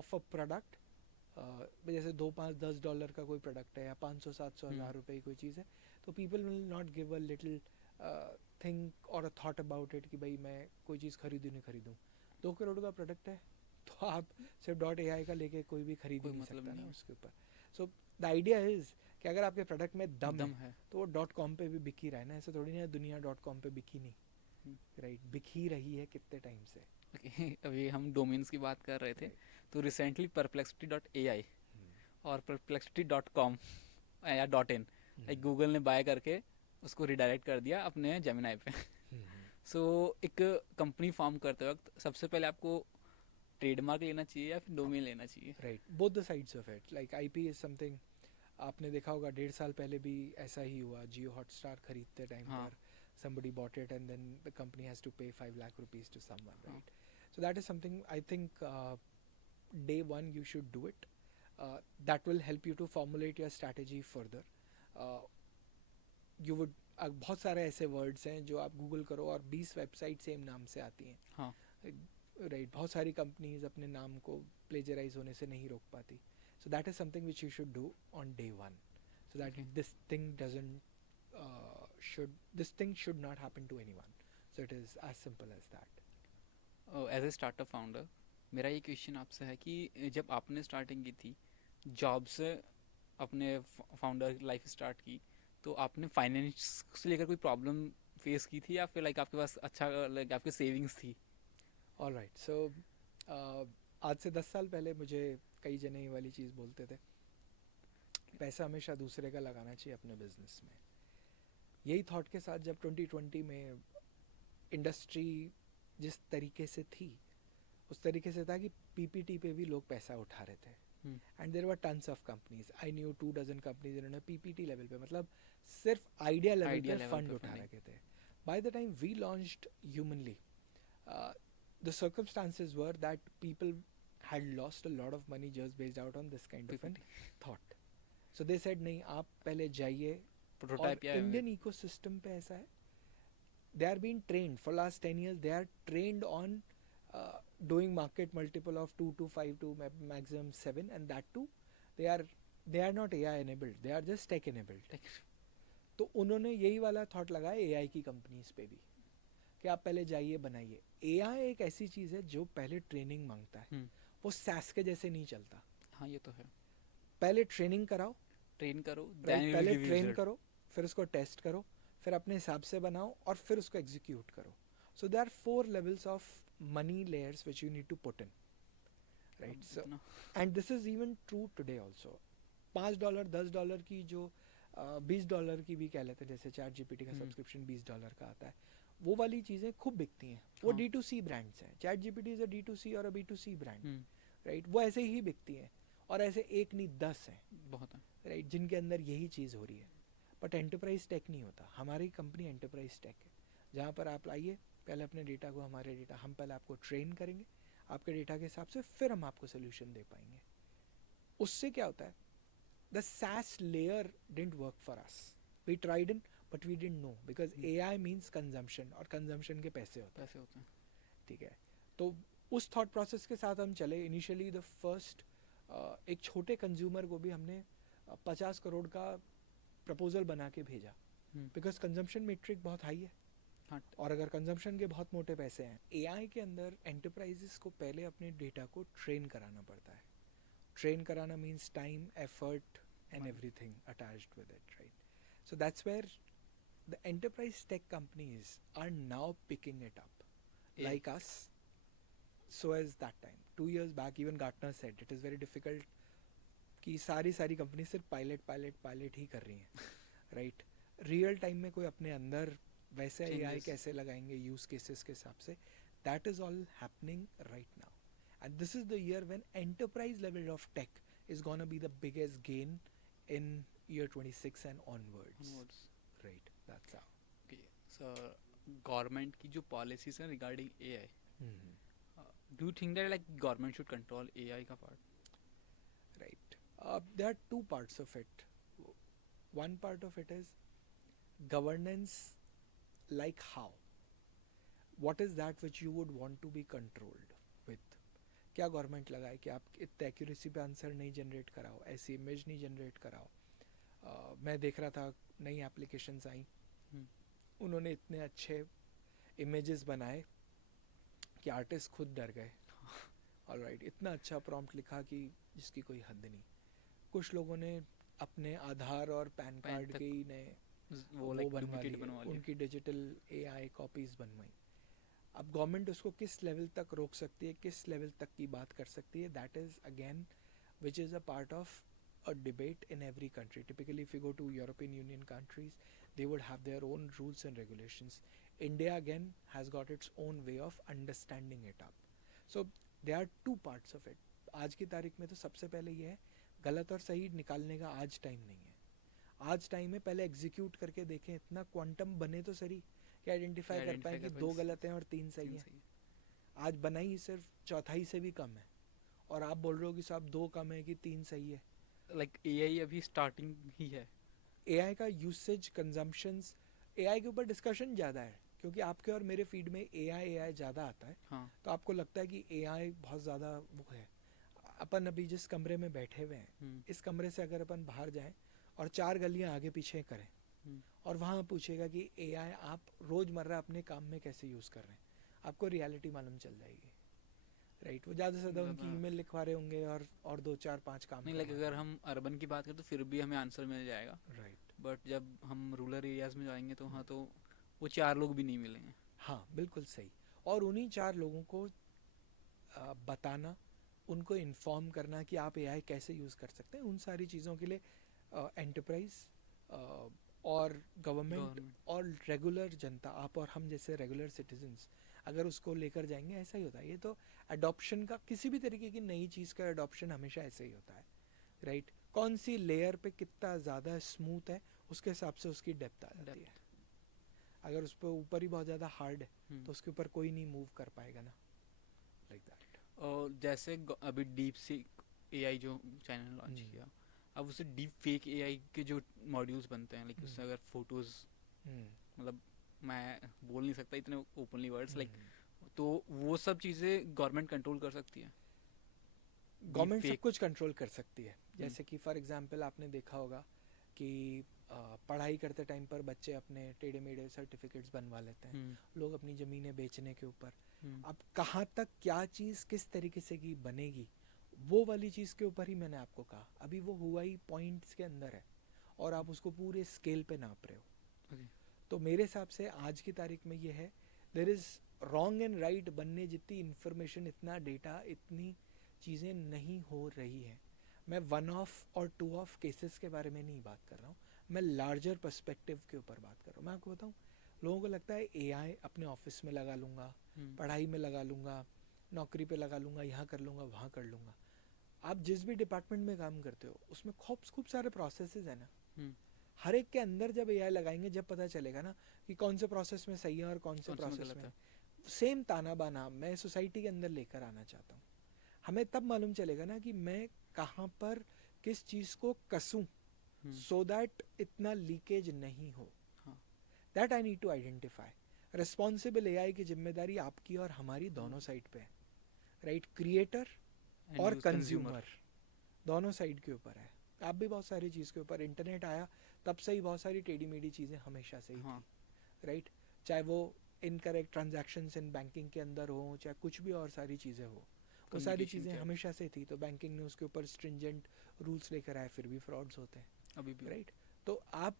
of a product, जैसे 2 5 10 dollar का कोई product है या 500 700 हज़ार रुपए की कोई चीज़ है, तो people will not give a little think और अ थॉट अबाउट इट कि भाई मैं कोई चीज़ खरीदूँ नहीं खरीदूँ. 2 करोड़ का प्रोडक्ट है तो आप सिर्फ .ai का लेके कोई भी खरीद ही कोई नहीं मतलब सकता नहीं ना है। उसके ऊपर. सो द आइडिया इज़ कि अगर आपके प्रोडक्ट में दम दम है है। तो वो .com पे भी बिक ही रहा है ना. ऐसा थोड़ी नहीं है दुनिया .com पे बिकी नहीं, राइट. बिक ही रही है कितने टाइम से. Okay, अभी हम डोमेन्स की बात कर रहे थे, Right. तो रिसेंटली perplexity.ai Hmm. और perplexity.com या .in Hmm. गूगल ने बाय करके उसको रिडायरेक्ट कर दिया अपने जेमिनाई पे. Hmm. सो एक कंपनी फॉर्म करते वक्त सबसे पहले आपको ट्रेडमार्क लेना चाहिए या फिर डोमेन लेना चाहिए? Right. Both the sides of it. Like IP is something आपने देखा होगा 1.5 साल पहले भी ऐसा ही हुआ. जियो हॉटस्टार खरीदते टाइम हाँ. पर somebody bought it and then the company has to pay 5 lakh rupees to someone, हाँ. right? So that is something I think day one you should do it. That will help you to formulate your strategy further. You would बहुत सारे ऐसे words हैं जो आप Google करो और 20 website same नाम से आती हैं, हाँ. राइट. बहुत सारी कंपनीज अपने नाम को प्लेजराइज होने से नहीं रोक पाती. So that is something which you should do on day one, so that Okay. this thing should not happen to anyone. So it is as simple as that. As a startup founder मेरा ये question आपसे है कि जब आपने starting की थी, job से अपने फाउंडर लाइफ स्टार्ट की, तो आपने फाइनेंस से लेकर कोई प्रॉब्लम फेस की थी या फिर लाइक आपके पास अच्छा लाइक आपकी सेविंग्स थी? All right. So आज से 10 साल पहले मुझे कई जने ये वाली चीज़ बोलते थे, पैसा हमेशा दूसरे का लगाना चाहिए अपने बिजनेस में. यही थॉट के साथ जब 2020 में इंडस्ट्री जिस तरीके से थी उस तरीके से था कि PPT पे भी लोग पैसा उठा रहे थे. And there were tons of companies. I knew 2 dozen companies जिन्होंने PPT लेवल पे, मतलब सिर्फ आइडिया लेवल Idea पे level फंड पे उठा funding. रखे थे. By the time we launched Humanly, the circumstances were that people had lost a lot of money just based out on this kind of an thought. So they said नहीं, आप पहले जाइए. और prototype या Indian ecosystem पे ऐसा है, they are being trained for last 10 years. They are trained on doing market multiple of 2 to 5 to maximum 7, and that too they are not AI enabled, they are just tech enabled. तो उन्होंने यही वाला thought लगाया AI की companies पे भी कि आप पहले जाइए बनाइए. AI एक ऐसी चीज़ है जो पहले ट्रेनिंग मांगता है. वो SaaS के जैसे नहीं चलता. हाँ, ये तो है. पहले ट्रेनिंग कराओ, ट्रेन करो, right? then you will पहले give ट्रेन result. करो, फिर उसको टेस्ट करो, फिर अपने हिसाब से बनाओ और फिर उसको एग्जीक्यूट करो. So there are 4 levels of money layers which you need to put in, right. So इतना and this is even true today also. $5 $10 की जो $20 की भी कह लेते हैं, जैसे चैट जीपीटी का सब्सक्रिप्शन $20 का आता है, वो वाली चीज़ें खूब बिकती हैं. वो हाँ. D2C ब्रांड्स हैं. Chat GPT is a D2C और अ B2C ब्रांड, हम्म, राइट. वो ऐसे ही बिकती हैं और ऐसे एक नहीं 10 हैं, बहुत है. राइट, जिनके अंदर यही चीज़ हो रही है. बट एंटरप्राइज टेक नहीं होता. हमारी कंपनी एंटरप्राइज टेक है, जहाँ पर आप आइए, पहले अपने डेटा को, हमारे डेटा हम पहले आपको ट्रेन करेंगे, आपके डेटा के हिसाब से फिर हम आपको सोल्यूशन दे पाएंगे. उससे क्या होता है, the SaaS layer didn't work for us. We tried it but we didn't know because AI means consumption और consumption के पैसे होते हैं, पैसे होते हैं. ठीक है. तो उस थॉट प्रोसेस के साथ हम चले. इनिशियली द फर्स्ट एक छोटे कंज्यूमर को भी हमने 50 करोड़ का प्रपोजल बना के भेजा, बिकॉज कंजम्पशन मेट्रिक बहुत हाई है. हाँ. और अगर कंजम्पशन के बहुत मोटे पैसे हैं, AI के अंदर एंटरप्राइजेस को पहले अपने डेटा को ट्रेन कराना पड़ता है. ट्रेन कराना means time, effort and Money. Everything attached with it, right. So that's where the enterprise tech companies are now picking it up like us. So as that time 2 years back even Gartner said it is very difficult कि सारी company सिर्फ pilot ही कर रही हैं, right. Real time में कोई अपने अंदर वैसे AI Changes. कैसे लगाएंगे यूज केसेस के हिसाब से, that is all happening right now. And this is the year when enterprise level of tech is gonna be the biggest gain in year 26 and onwards, Onwards. right. That's how. Okay. So government की जो policies हैं regarding AI, do you think that like government should control AI का part? right? There are two parts of it. One part of it is governance, like how? What is that which you would want to be controlled with? क्या government लगाए कि आप इतने accuracy पे answer नहीं generate कराओ, ऐसी image नहीं जनरेट कराओ. मैं देख रहा था नई एप्लीकेशंस आई, हम्म, उन्होंने इतने अच्छे इमेजेस बनाए कि आर्टिस्ट खुद डर गए. ऑलराइट, इतना अच्छा प्रॉम्प्ट लिखा कि जिसकी कोई हद नहीं. कुछ लोगों ने अपने आधार और पैन पैन कार्ड तक के ही ने वो वो लाइक बनवा डुप्लीकेट लिए, बनवा लिया. उनकी डिजिटल एआई कॉपीज बनवाई. अब गवर्नमेंट उसको किस लेवल तक रोक सकती है, किस लेवल तक की बात कर सकती है, that is again which is a part of a debate in every country. Typically, if you go to European Union countries, they would have their own rules and regulations. India again has got its own way of understanding it up. So there are two parts of it. आज की तारीख में तो सबसे पहले ये है, गलत और सही निकालने का आज टाइम नहीं है. आज टाइम है पहले एग्जीक्यूट करके देखें, इतना क्वांटम बने तो सही कि आइडेंटिफाई कर पाए कि दो गलत हैं और तीन सही हैं. आज बनाई सिर्फ चौथाई से भी कम है और आप बोल रहे हो कि साहब दो कम है कि तीन सही है. लाइक एआई अभी स्टार्टिंग ही है. एआई का यूसेज, कंजम्पशंस, एआई के ऊपर डिस्कशन ज़्यादा है क्योंकि आपके और मेरे फीड में एआई ज़्यादा आता है. हाँ. तो आपको लगता है कि एआई बहुत ज़्यादा वो है. अपन अभी जिस कमरे में बैठे हुए हैं, इस कमरे से अगर अपन बाहर जाएं और 4 गलियां आगे पीछे करें और वहाँ पूछेगा कि एआई आप रोज़मर्रा अपने काम में कैसे यूज़ कर रहे हैं, आपको रियलिटी मालूम चल जाएगी. राइट, वो ज़्यादा से ज़्यादा उनकी ईमेल लिखवा रहे होंगे और 2 4 5 काम नहीं, लाइक अगर हम अर्बन की बात करें तो फिर भी हमें आंसर मिल जाएगा. राइट. बट जब हम रूरल एरियाज में जाएंगे तो वहाँ तो वो 4 लोग भी नहीं मिलेंगे. हाँ बिल्कुल सही. और उन्हीं 4 लोगों को बताना, उनको इन्फॉर्म करना कि आप एआई कैसे यूज़ कर सकते हैं, उन सारी चीज़ों के लिए एंटरप्राइज और गवर्नमेंट और रेगुलर जनता, आप और हम जैसे रेगुलर सिटीजन्स अगर उसको लेकर जाएंगे, ऐसा ही होता है. ये तो अडॉप्शन का, किसी भी तरीके की नई चीज़ का अडॉप्शन हमेशा ऐसे ही होता है. राइट, कौन सी लेयर पे कितना ज़्यादा स्मूथ है उसके हिसाब से उसकी डेप्थ आ जाती है. अगर उस पर ऊपर ही बहुत ज़्यादा हार्ड है तो उसके ऊपर कोई नहीं मूव कर पाएगा ना. Like that. और जैसे अभी डीप सीक एआई जो चैनल लॉन्च किया, अब उससे डीप फेक एआई के जो मॉड्यूल्स बनते हैं, लाइक उससे अगर फोटोज, मतलब मैं बोल नहीं सकता इतने ओपनली वर्ड्स, लाइक तो वो सब चीज़ें गवर्नमेंट कंट्रोल कर सकती है. गवर्नमेंट सब कुछ कंट्रोल कर सकती है. जैसे कि फॉर एग्जांपल आपने देखा होगा कि पढ़ाई करते टाइम पर बच्चे अपने टेढ़े मेढ़े सर्टिफिकेट्स बनवा लेते हैं, लोग अपनी ज़मीनें बेचने के ऊपर. अब कहाँ तक क्या चीज़ किस तरीके से की बनेगी, वो वाली चीज़ के ऊपर ही मैंने आपको कहा. अभी वो हुआ ही पॉइंट्स के अंदर है और आप उसको पूरे स्केल पे नाप रहे हो. तो मेरे हिसाब से आज की तारीख में ये है, there is wrong and right बनने जितनी इंफॉर्मेशन, इतना डेटा, इतनी चीज़ें नहीं हो रही हैं. मैं 1 ऑफ और 2 ऑफ केसेस के बारे में नहीं बात कर रहा हूँ, मैं लार्जर पर्सपेक्टिव के ऊपर बात कर रहा हूँ. मैं आपको बताऊँ, लोगों को लगता है एआई अपने ऑफिस में लगा लूँगा, पढ़ाई में लगा लूँगा, नौकरी पे लगा लूँगा, यहाँ कर लूँगा, वहाँ कर लूँगा. आप जिस भी डिपार्टमेंट में काम करते हो उसमें खूब सारे प्रोसेसेस हैं ना. हर एक के अंदर जब एआई लगाएंगे, जब पता चलेगा ना कि कौन से प्रोसेस में सही है और कौन से प्रोसेस में. सेम ताना बाना मैं सोसाइटी के अंदर लेकर आना चाहता हूँ. हमें तब मालूम चलेगा ना कि मैं कहाँ पर किस चीज़ को कसूं सो दैट इतना लीकेज नहीं हो. That I need to identify. Responsible AI की जिम्मेदारी आपकी और हमारी दोनों साइड पे है. राइट, क्रिएटर और कंज्यूमर दोनों साइड के ऊपर है. आप भी बहुत सारी चीज़ के ऊपर, इंटरनेट आया तब से ही बहुत सारी टेढ़ी मेढ़ी चीज़ें हमेशा से ही थी. राइट, चाहे वो इनकरेक्ट ट्रांजैक्शंस इन बैंकिंग के अंदर हो, चाहे कुछ भी और सारी चीज़ें हो, वो सारी चीज़ें हमेशा से थी. तो बैंकिंग ने उसके ऊपर स्ट्रिंजेंट रूल्स लेकर आए, फिर भी फ्रॉड्स होते हैं अभी भी. राइट, तो आप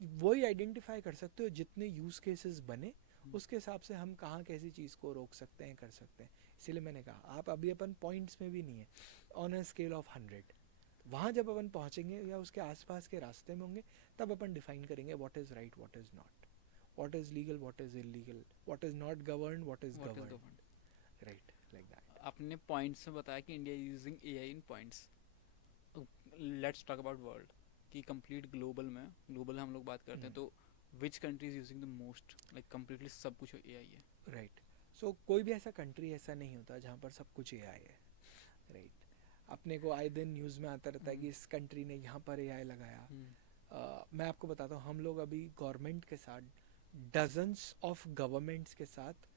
वही आइडेंटिफाई कर सकते हो जितने यूज़ केसेस बने, उसके हिसाब से हम कहाँ कैसी चीज़ को रोक सकते हैं, कर सकते हैं. इसीलिए मैंने कहा आप अभी अपन पॉइंट्स में भी नहीं है, ऑन अ स्केल ऑफ 100. वहाँ जब अपन पहुँचेंगे या उसके आसपास के रास्ते में होंगे, तब अपन डिफाइन करेंगे what is right, what is not, what is legal, what is illegal, what is not governed, what is governed. Right, like that. आपने पॉइंट्स में बताया कि India using AI in points. Let's talk about world कि complete global में, global हम लोग बात करते हैं तो which country is using the most, like completely सब कुछ एआई है. राइट, सो कोई भी ऐसा कंट्री ऐसा नहीं होता जहाँ पर सब कुछ एआई है, राइट? अपने को आए दिन न्यूज़ में आता रहता है कि इस कंट्री ने यहाँ पर एआई लगाया। मैं आपको बताता हूँ, हम लोग अभी गवर्नमेंट के साथ, डजन्स ऑफ गवर्नमेंट्स के साथ,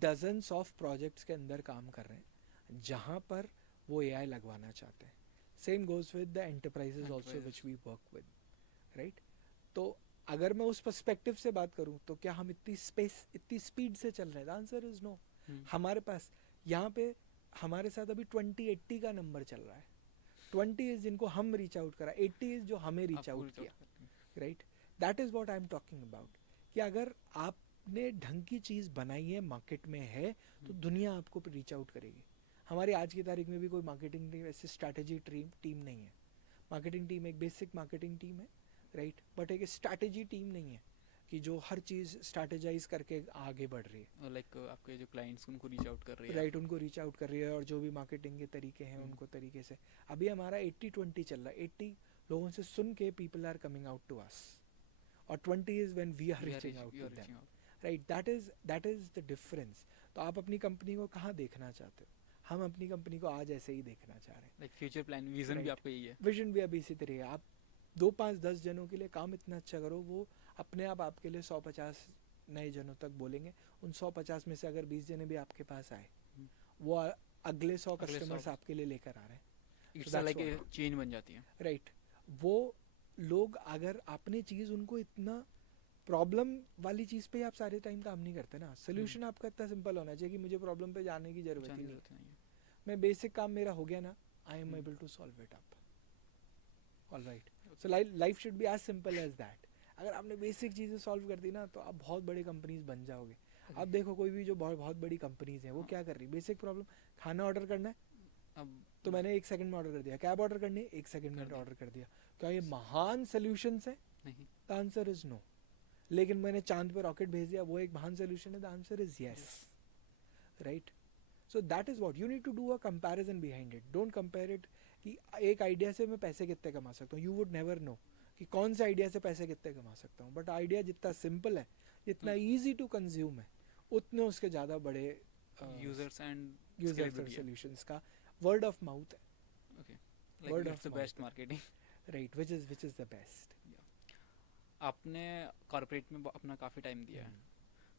डजन्स ऑफ प्रोजेक्ट्स के अंदर काम कर रहे हैं जहाँ पर वो एआई लगवाना चाहते हैं। Same goes with the enterprises also which we work with, right? तो अगर मैं उस पर्सपेक्टिव से बात करूं तो क्या हम इतनी स्पीड से चल रहे हैं? The answer is no. हमारे पास यहाँ पे हमारे साथ अभी 2080 का नंबर चल रहा है। 20 इज जिनको हम रीच आउट करा, 80 इज जो हमें रीच आउट किया, right? That is what I am talking about, कि अगर आपने ढंग की चीज़ बनाई है, मार्केट में है, तो दुनिया आपको रीच आउट करेगी। हमारी आज की तारीख में भी कोई मार्केटिंग टीम, ऐसी स्ट्रैटेजी टीम नहीं है। मार्केटिंग टीम एक बेसिक मार्केटिंग टीम है, राइट? बट एक स्ट्रैटेजी टीम नहीं है कि जो हर चीज़ स्ट्रैटेजाइज करके आगे बढ़ रही है। लाइक आपके जो क्लाइंट्स उनको रीच आउट कर रही है, राइट, उनको रीच आउट कर रही है, और जो भी मार्केटिंग के तरीके हैं उनको तरीके से। अभी हमारा 80-20 चल रहा है। 80 लोगों से सुन के people are coming out to us, और 20 is when we are reaching out to them, right? That is the difference. तो आप अपनी कंपनी को कहाँ देखना चाहते हो? हम अपनी कंपनी को आज ऐसे ही देखना चाह रहे हैं। लाइक फ्यूचर प्लान, विजन भी आपका यही है? विजन भी अभी इसी तरह है। आप 2-5-10 जनों के लिए काम इतना अच्छा करो, वो अपने आप आपके लिए 100-50 नए जनों तक बोलेंगे। उन 100-50 में से अगर 20 जने भी आपके पास आए, वो अगले 100 कस्टमर्स आपके लिए लेकर आ रहे हैं। इट्स लाइक चेन बन जाती है, राइट? वो लोग, अगर आपने चीज़ उनको इतना प्रॉब्लम वाली चीज़ पे आप सारे टाइम काम नहीं करते ना। सोल्यूशन आपका इतना सिंपल होना चाहिए कि मुझे प्रॉब्लम पे जाने की जरूरत ही नहीं। मैं बेसिक काम मेरा हो गया ना, I am able to solve it up, alright? So life should be as simple as that. अगर आपने बेसिक चीज़ें सॉल्व कर दी ना, तो आप बहुत बड़ी कंपनीज बन जाओगे। अब देखो कोई भी जो बहुत बहुत बड़ी कंपनीज हैं, वो क्या कर रही है? बेसिक प्रॉब्लम, खाना ऑर्डर करना है, अब तो मैंने 1 सेकंड में ऑर्डर कर दिया। कैब ऑर्डर करनी है, 1 सेकंड में ऑर्डर कर दिया। क्या ये महान सोल्यूशंस है? नहीं। The answer is no. लेकिन मैंने चांद पे रॉकेट भेज दिया, वो एक महान सोल्यूशन है? The answer is yes, right? So that is what you need to do, a comparison behind it. Don't compare it कि एक आइडिया से मैं पैसे कितने कमा सकता हूँ। यू वुड नेवर नो कि कौन से आइडिया से पैसे कितने कमा सकता हूँ। बट आइडिया जितना सिंपल है, जितना ईजी टू कंज्यूम है, उतने उसके ज़्यादा बड़े यूजर्स एंड सॉल्यूशंस का वर्ड ऑफ माउथ है। Okay, like it's the best marketing, right? Which is the best. आपने कॉर्पोरेट में अपना काफ़ी टाइम दिया है,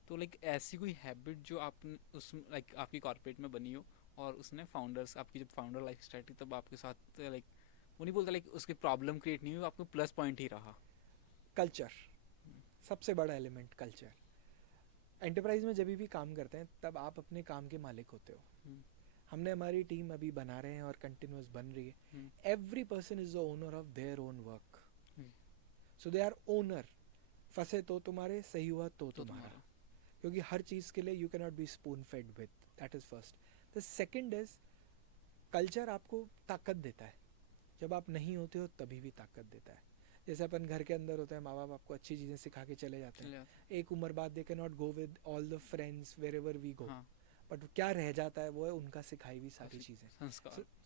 तो लाइक ऐसी कोई हैबिट जो आप उस लाइक आपकी कॉर्पोरेट में बनी हो और उसने फाउंडर्स, आपकी जब फाउंडर लाइफ स्टार्ट थी तब आपके साथ लाइक, वो नहीं बोलता लाइक उसकी प्रॉब्लम क्रिएट नहीं हुई, आपको प्लस पॉइंट ही रहा? कल्चर, सबसे बड़ा एलिमेंट कल्चर। एंटरप्राइज में जब भी काम करते हैं तब आप अपने काम के मालिक होते हो। हमने हमारी टीम अभी बना रहे हैं और कंटिन्यूस बन रही है। Every person is the owner of their own work, so they are owner. फंसे तो तुम्हारे, सही हुआ तो तुम्हारा, क्योंकि हर चीज़ के लिए you can not be spoon fade with. That is first. The second is culture आपको ताकत देता है। जब आप नहीं होते हो तभी भी ताकत देता है। जैसे अपन घर के अंदर होते हैं, माँ बाप आपको अच्छी चीज़ें सिखा के चले जाते हैं। एक उम्र बाद they can not go with all the friends wherever we go, but क्या रह जाता है वो है उनका सिखाई हुई सारी चीज़ें,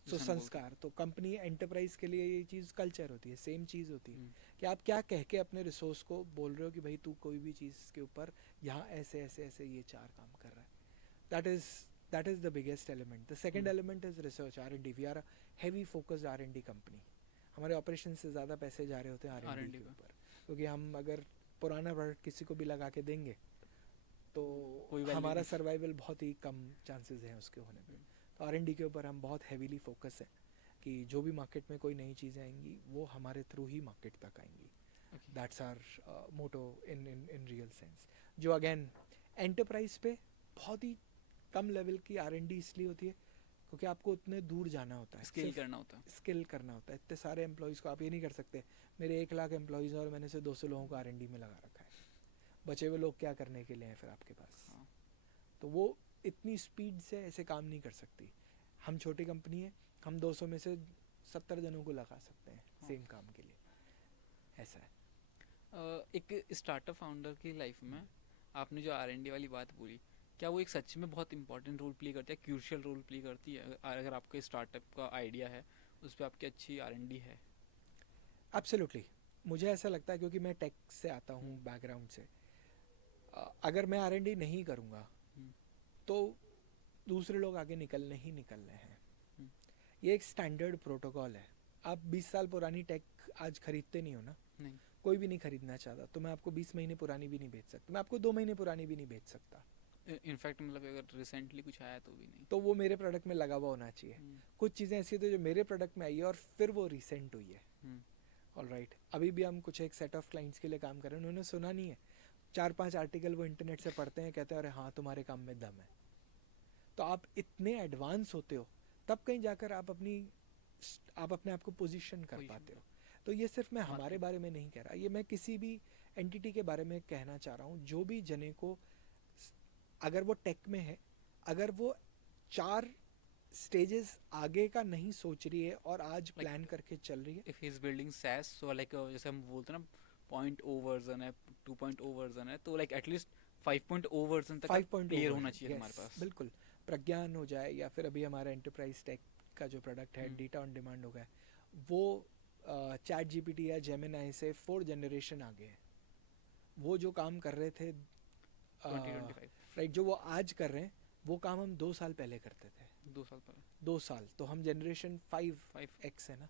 संस्कार। तो कंपनी एंटरप्राइज के लिए ये चीज़ कल्चर होती है। सेम चीज़ होती है कि आप क्या कह के अपने रिसोर्स को बोल रहे हो कि भाई तू कोई भी चीज़ के ऊपर यहाँ ऐसे ऐसे ऐसे ये 4 काम कर रहा है। That is the biggest element. The second element is research, R&D। We are a heavy focused R&D company. हमारे ऑपरेशन से ज़्यादा पैसे जा रहे होते हैं R&D के ऊपर, क्योंकि हम अगर पुराना प्रोडक्ट किसी को भी लगा के देंगे तो हमारा सर्वाइवल बहुत ही कम चांसेस हैं उसके होने पे। तो R&D के ऊपर हम बहुत हैवीली फोकस है कि जो भी मार्केट में कोई नई चीज़ें आएंगी वो हमारे थ्रू ही मार्केट तक आएंगी। That's our motto in real sense. जो अगेन एंटरप्राइज पे बहुत ही कम लेवल की R&D इसलिए होती है क्योंकि आपको उतने दूर जाना होता है, स्केल करना होता है। इतने सारे एम्प्लॉयज़ को आप ये नहीं कर सकते मेरे 1 लाख एम्प्लॉयज़ और मैंने से 200 लोगों को R&D में लगा रखा है। बचे हुए लोग क्या करने के लिए हैं फिर आपके पास? तो वो इतनी स्पीड से ऐसे काम नहीं कर सकती। हम छोटी कंपनी है, हम 200 में से 70 जनों को लगा सकते हैं सेम काम के लिए, ऐसा है। एक स्टार्टअप फाउंडर की लाइफ में आपने जो R&D वाली बात बोली, क्या वो एक सच में बहुत इंपॉर्टेंट रोल प्ले करती है, क्रूशियल रोल प्ले करती है? अगर आपका स्टार्टअप का आइडिया है, उस पर आपकी अच्छी R&D है? एब्सोल्युटली, मुझे ऐसा लगता है क्योंकि मैं टेक से आता हूँ बैकग्राउंड से। अगर मैं R&D नहीं करूँगा तो दूसरे लोग आगे निकलने ही निकल रहे हैं। हम्म। ये एक स्टैंडर्ड प्रोटोकॉल है। आप 20 साल पुरानी टेक आज खरीदते नहीं हो ना, नहीं। कोई भी नहीं खरीदना चाहता, तो मैं आपको 20 महीने पुरानी भी नहीं बेच सकता, मैं आपको 2 महीने पुरानी भी नहीं बेच सकता। इनफैक्ट मतलब अगर रिसेंटली कुछ आया तो भी नहीं। तो वो मेरे प्रोडक्ट में लगा हुआ होना चाहिए। हम्म। कुछ चीज़ें ऐसी होती है जो मेरे प्रोडक्ट में आई है और फिर वो रिसेंट हुई है। हम्म। ऑलराइट, अभी भी हम कुछ एक सेट ऑफ क्लाइंट्स के लिए काम कर रहे हैं, उन्होंने सुना नहीं है, 4-5 आर्टिकल वो इंटरनेट से पढ़ते हैं, कहते हैं अरे हाँ तुम्हारे काम में दम है। तो आप इतने एडवांस होते हो तब कहीं जाकर आप अपने आप को पोजीशन कर Position पाते हो। तो ये सिर्फ मैं हमारे Market. बारे में नहीं कह रहा, ये मैं किसी भी एंटिटी के बारे में कहना चाह रहा हूँ जो भी जने को, अगर वो टेक में है, अगर वो 4 स्टेजेस आगे का नहीं सोच रही है और आज Like, प्लान करके चल रही है। if he is building SaaS, so like जैसे हम बोलते हैं ना 0.0 वर्जन है, 2.0 वर्जन है, तो like एटलीस्ट 5.0 वर्जन तक 5.0 क्लियर होना वर्जन, चाहिए हमारे यस पास। बिल्कुल। प्रज्ञान हो जाए या फिर अभी हमारा एंटरप्राइज टेक का जो प्रोडक्ट है हम्म। डेटा ऑन डिमांड हो गया, वो चैट जीपीटी या जेमिनाई से 4 जनरेशन आगे है। वो जो काम कर रहे थे 2025 राइट, जो वो आज कर रहे हैं वो काम हम 2 साल पहले करते थे। 2 साल पहले 2 साल तो हम जनरेशन 5। 5x है ना।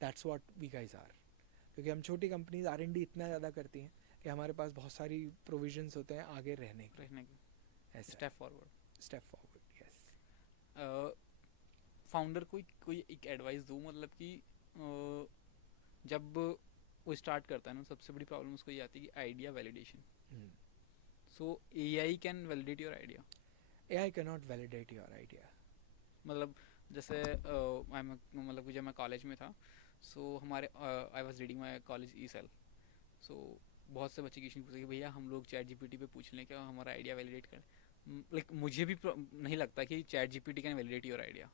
That's what we guys are. क्योंकि हम छोटी कंपनीज R&D इतना ज़्यादा करती हैं कि हमारे पास बहुत सारी प्रोविजंस होते हैं आगे रहने के। रहने की ऐसा step forward. Step forward, yes. Founder कोई कोई एक एडवाइस दो, मतलब कि जब वो स्टार्ट करता है ना, सबसे बड़ी प्रॉब्लम उसको ये आती है कि idea validation. So AI can validate your idea. AI cannot validate your idea. मतलब जैसे मतलब कि जब मैं कॉलेज में था, सो हमारे I was reading my college E cell, so बहुत से बच्चे क्वेश्चन पूछे कि भैया हम लोग चैट जीपीटी पे पूछ लें क्या हमारा आइडिया वैलिडेट कर। लाइक मुझे भी नहीं लगता कि chat GPT can validate your idea.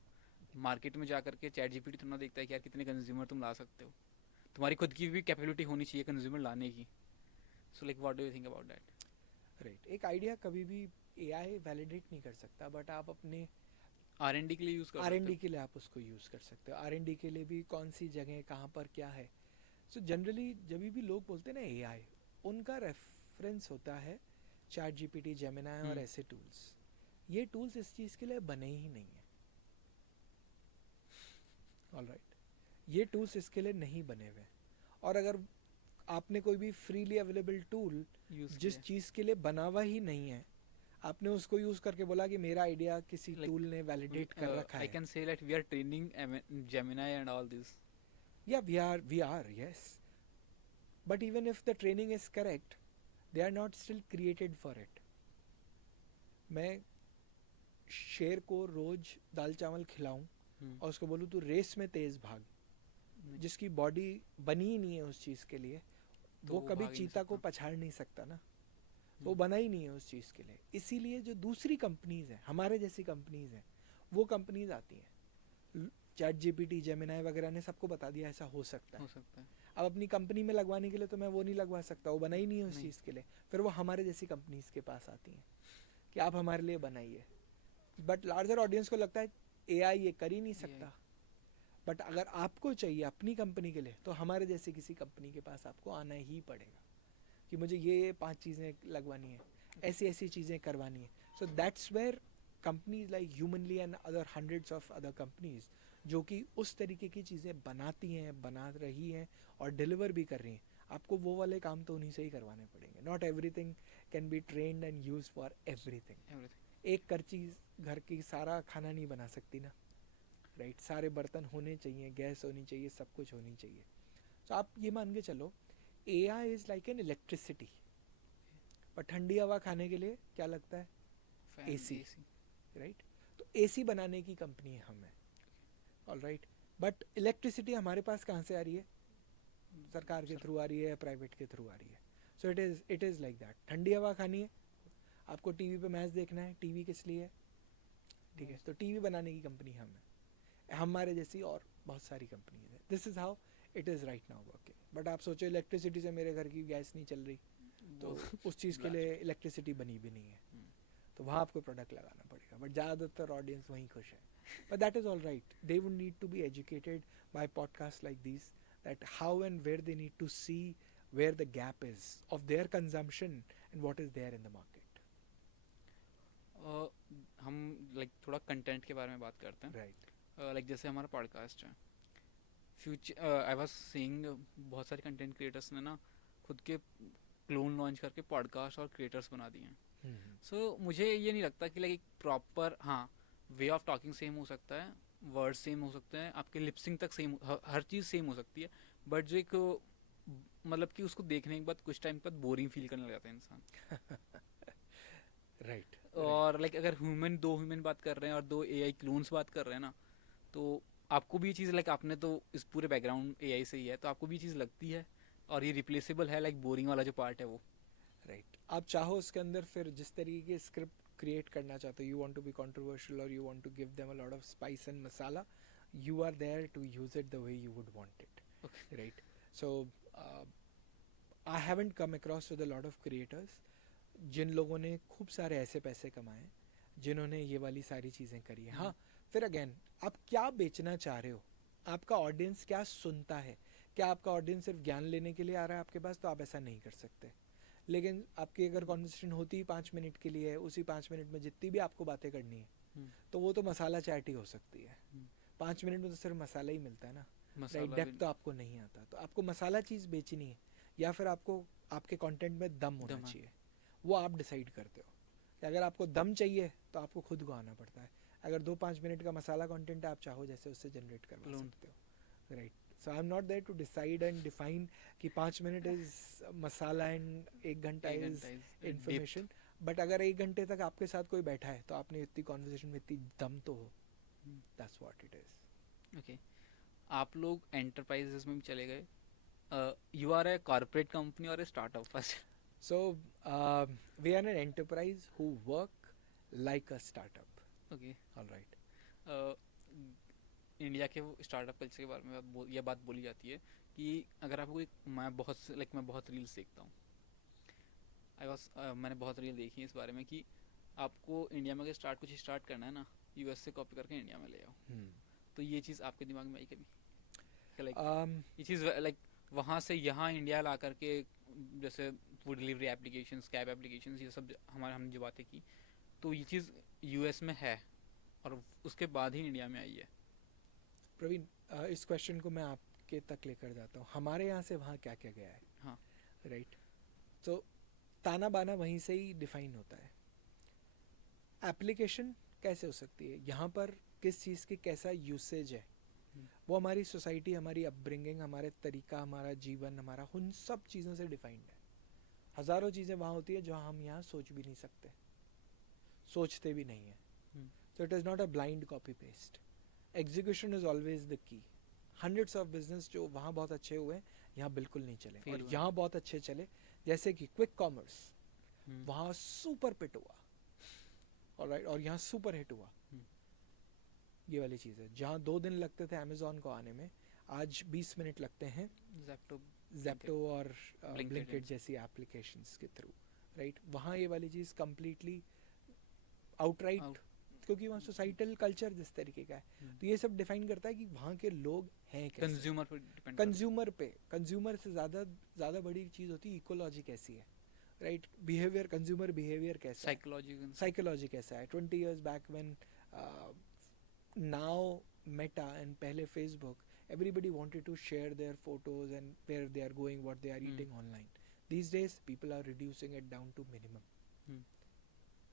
Market में जाकर के चैट जीपीटी थोड़ा देखता है कि यार कितने कंज्यूमर तुम ला सकते हो, तुम्हारी खुद की भी कैपेबिलिटी होनी चाहिए कंज्यूमर लाने की। So like what do you think about that? Right, एक आइडिया कभी भी AI वैलिडेट नहीं कर सकता, बट आप अपने R&D के लिए यूज़ कर सकते R&D हो। के लिए आप उसको यूज़ कर सकते हो। R&D के लिए भी कौन सी जगह कहाँ पर क्या है। सो जनरली जब भी लोग बोलते हैं ना AI, उनका रेफरेंस होता है चैट जीपीटी, जेमिनाई और ऐसे टूल्स। ये टूल्स इस चीज़ के लिए बने ही नहीं है। ऑलराइट, ये टूल्स इसके लिए नहीं बने हुए। और अगर आपने कोई भी फ्रीली अवेलेबल टूल यूज़ जिस चीज़ के लिए बना हुआ ही नहीं है, आपने उसको यूज़ करके बोला कि मेरा आइडिया किसी Like, टूल ने वैलिडेट कर रखा I है। can say that we are training Gemini and all this. Yeah, we are, yes. But even if the training is correct, they are not still created for it. मैं शेर को रोज दाल चावल खिलाऊं और उसको बोलूं तू रेस में तेज भाग, जिसकी बॉडी बनी ही नहीं है उस चीज़ के लिए, तो वो वो कभी भाग ही नहीं चीता को सकता। पछाड़ नहीं सकता ना। वो बना ही नहीं है उस चीज़ के लिए। इसीलिए जो दूसरी कंपनीज हैं, हमारे जैसी कंपनीज हैं, वो कंपनीज आती हैं। चैट जीपीटी, जेमिनाई वगैरह ने सबको बता दिया ऐसा हो सकता हो है। सकता है। अब अपनी कंपनी में लगवाने के लिए तो मैं वो नहीं लगवा सकता, वो बना ही नहीं है उस नहीं। चीज़ के लिए। फिर वो हमारे जैसी कंपनीज के पास आती हैं कि आप हमारे लिए बनाइए। बट लार्जर ऑडियंस को लगता है AI ये कर ही नहीं सकता। बट अगर आपको चाहिए अपनी कंपनी के लिए, तो हमारे जैसे किसी कंपनी के पास आपको आना ही पड़ेगा कि मुझे ये 5 चीज़ें लगवानी है, ऐसी ऐसी चीज़ें करवानी है। So that's where companies like Humanly and other hundreds of other companies जो कि उस तरीके की चीज़ें बनाती हैं, बना रही हैं और डिलीवर भी कर रही हैं, आपको वो वाले काम तो उन्हीं से ही करवाने पड़ेंगे। Not everything can be trained and use for everything. Everything. एक करची घर की सारा खाना नहीं बना सकती ना, राइट। सारे बर्तन होने चाहिए, गैस होनी चाहिए, सब कुछ होनी चाहिए। तो आप ये मान के चलो AI is like an electricity. पर ठंडी हवा खाने के लिए क्या लगता है? Fan, AC, AC. राइट। तो AC बनाने की कंपनी हम है, ऑल राइट। बट इलेक्ट्रिसिटी हमारे पास कहाँ से आ रही है? सरकार के थ्रू आ रही है, प्राइवेट के थ्रू आ रही है। So it is like that. ठंडी हवा खानी है, आपको टीवी पे मैच देखना है, टीवी किस लिए है? ठीक है, तो टीवी बनाने की कंपनी हम है। हमारे जैसी और बहुत सारी कंपनीज है। This is how it is right now working. But आप सोचो इलेक्ट्रिसिटी से मेरे घर की गैस नहीं चल रही, तो उस चीज़ के लिए इलेक्ट्रिसिटी बनी भी नहीं है, तो वहाँ आपको प्रोडक्ट लगाना पड़ेगा। बट ज़्यादातर ऑडियंस वहीं खुश है। But that is all right, they would need to be educated by podcast like this, that how and where they need to see where the gap is of their consumption and what is there in the market. हम like थोड़ा content के बारे में बात करते हैं। Right. Like जैसे हमारा पॉडकास्ट है, फ्यूचर आई वाज सीइंग बहुत सारे कंटेंट क्रिएटर्स ने ना खुद के क्लोन लॉन्च करके पॉडकास्ट और क्रिएटर्स बना दिए हैं। सो मुझे ये नहीं लगता कि लाइक एक प्रॉपर, हाँ, वे ऑफ टॉकिंग सेम हो सकता है, वर्ड सेम हो सकते हैं, आपके लिपसिंग तक सेम, हर चीज़ सेम हो सकती है, बट जो एक मतलब कि उसको देखने के बाद कुछ टाइम बाद बोरिंग फील करने लग जाता है इंसान। राइट। और लाइक अगर दो ह्यूमन बात कर रहे हैं और दो एआई क्लोन्स बात कर रहे हैं ना, तो आपको भी ये चीज़, लाइक आपने तो इस पूरे बैकग्राउंड एआई से ही है, तो आपको भी ये चीज़ लगती है और ये रिप्लेसेबल है, लाइक बोरिंग वाला जो पार्ट है वो। राइट। आप चाहो उसके अंदर फिर जिस तरीके की स्क्रिप्ट क्रिएट करना चाहते हो, you want to be controversial और you want to give them a lot of spice and masala, you are there to use it the way you would want it. Okay. Right. So I haven't come across with a lot of creators जिन लोगों ने खूब सारे ऐसे पैसे कमाए, जिन्होंने ये वाली सारी चीज़ें करी हैं। हाँ, फिर अगेन आप क्या बेचना चाह रहे हो, आपका ऑडियंस क्या सुनता है, क्या आपका ऑडियंस सिर्फ ज्ञान लेने के लिए आ रहा है आपके पास, तो आप ऐसा नहीं कर सकते। लेकिन आपकी अगर कॉन्वर्सेशन होती ही 5 मिनट के लिए है, उसी 5 मिनट में जितनी भी आपको बातें करनी है, तो वो तो मसाला चाट ही हो सकती है। 5 मिनट में तो सिर्फ मसाला ही मिलता है ना, राइट, डेप्थ तो आपको नहीं आता। तो आपको मसाला चीज़ बेचनी है या फिर आपको आपके कंटेंट में दम होना चाहिए, वो आप डिसाइड करते हो। कि अगर आपको दम चाहिए तो आपको खुद को आना पड़ता है, अगर 2-5 मिनट का मसाला कंटेंट है, आप चाहो जैसे उससे जनरेट करवा सकते हो, right. So I am not there to decide and define कि 5 मिनट इज मसाला एंड 1 घंटा इज इंफॉर्मेशन। बट अगर 1 घंटे तक आपके साथ कोई बैठा है तो आपने इतनी कॉन्वर्सेशन में इतनी दम तो हो, that's what it is. Okay, आप लोग एंटरप्राइजेस में भी चले गए, you are a corporate company और a startup first? So we are an enterprise who work like a startup. Okay, All right. India के स्टार्टअप कल्चर के बारे में यह बात बोली जाती है कि अगर आपको मैं बहुत रील्स देखता हूँ, मैंने बहुत रील देखी है इस बारे में कि आपको इंडिया में अगर कुछ स्टार्ट करना है ना, यूएस से कॉपी करके इंडिया में ले आओ। तो ये चीज़ आपके दिमाग में आई कभी, लाइक ये चीज़ लाइक वहाँ से यहाँ इंडिया ला करके, जैसे food delivery applications, cab applications, ये सब हम जो बातें की, तो ये चीज़ यूएस में है और उसके बाद ही इंडिया में आई है। प्रवीण, इस क्वेश्चन को मैं आपके तक लेकर जाता हूँ, हमारे यहाँ से वहाँ क्या क्या गया है। हाँ, राइट। तो ताना बाना वहीं से ही डिफाइन होता है। एप्लीकेशन कैसे हो सकती है, यहाँ पर किस चीज़ की कैसा यूसेज है, वो हमारी सोसाइटी, हमारी अपब्रिंगिंग, हमारे तरीका, हमारा जीवन, हमारा उन सब चीज़ों से डिफाइंड है। हज़ारों चीज़ें वहाँ होती है जो हम यहाँ सोच भी नहीं सकते, सोचते भी नहीं है। So it is not a blind copy paste, execution is always the key. Hundreds of business जो वहाँ बहुत अच्छे हुए यहाँ बिल्कुल नहीं चले, और यहाँ बहुत अच्छे चले, जैसे कि क्विक कॉमर्स, वहाँ सुपर पिट हुआ, ऑलराइट, और यहाँ सुपर हिट हुआ। ये वाली चीज़ है, जहाँ 2 दिन लगते थे अमेजोन को आने में, आज 20 मिनट लगते हैं ज़ेप्टो और ब्लिंकिट जैसी एप्लीकेशंस के थ्रू, राइट। वहाँ ये वाली चीज़ कम्प्लीटली आउटराइट, क्योंकि वहाँ सोसाइटल कल्चर जिस तरीके का है, तो ये सब डिफाइन करता है कि वहाँ के लोग हैं कैसे। कंज्यूमर से ज़्यादा बड़ी चीज़ होती है इकोलॉजी कैसी है, राइट। बिहेवियर, कंज्यूमर बिहेवियर कैसा है, साइकोलॉजी कैसा है। 20 years back when now Meta and पहले Facebook, everybody wanted to share their photos and where they are going, what they are eating online. These days people are reducing it down to minimum,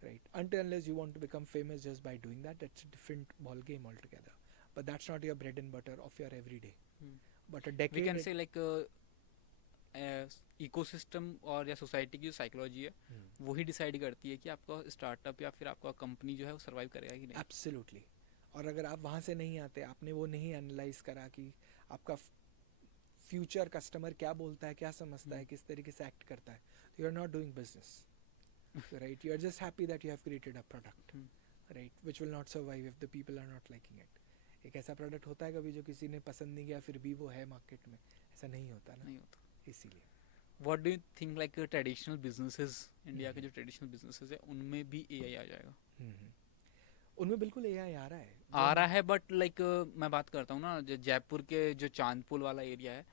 right. Until unless you want to become famous just by doing that, that's a different ball game altogether, but that's not your bread and butter of your everyday. But a decade, we can say like ecosystem और या society की जो psychology है, वही decide करती है कि आपका स्टार्टअप या फिर आपका कंपनी जो है वो सर्वाइव करेगा कि नहीं। एब्सोल्युटली। और अगर आप वहाँ से नहीं आते, आपने वो नहीं एनालाइज करा कि आपका फ्यूचर कस्टमर क्या बोलता है, क्या समझता है, किस तरीके से एक्ट करता है, तो you are not doing business, right. You are just happy that you have created a product, right, which will not survive if the people are not liking it. एक ऐसा प्रोडक्ट होता है कभी जो किसी ने पसंद नहीं किया, फिर भी वो है मार्केट में, ऐसा नहीं होता ना, नहीं होता। इसीलिए what do you think, like traditional businesses, India के जो ट्रेडिशनल बिजनेसेस है उनमें भी एआई आ जाएगा? उनमें बिल्कुल एआई आ रहा है, बट लाइक मैं बात करता हूँ ना, जो जयपुर के जो चांदपुल वाला एरिया है,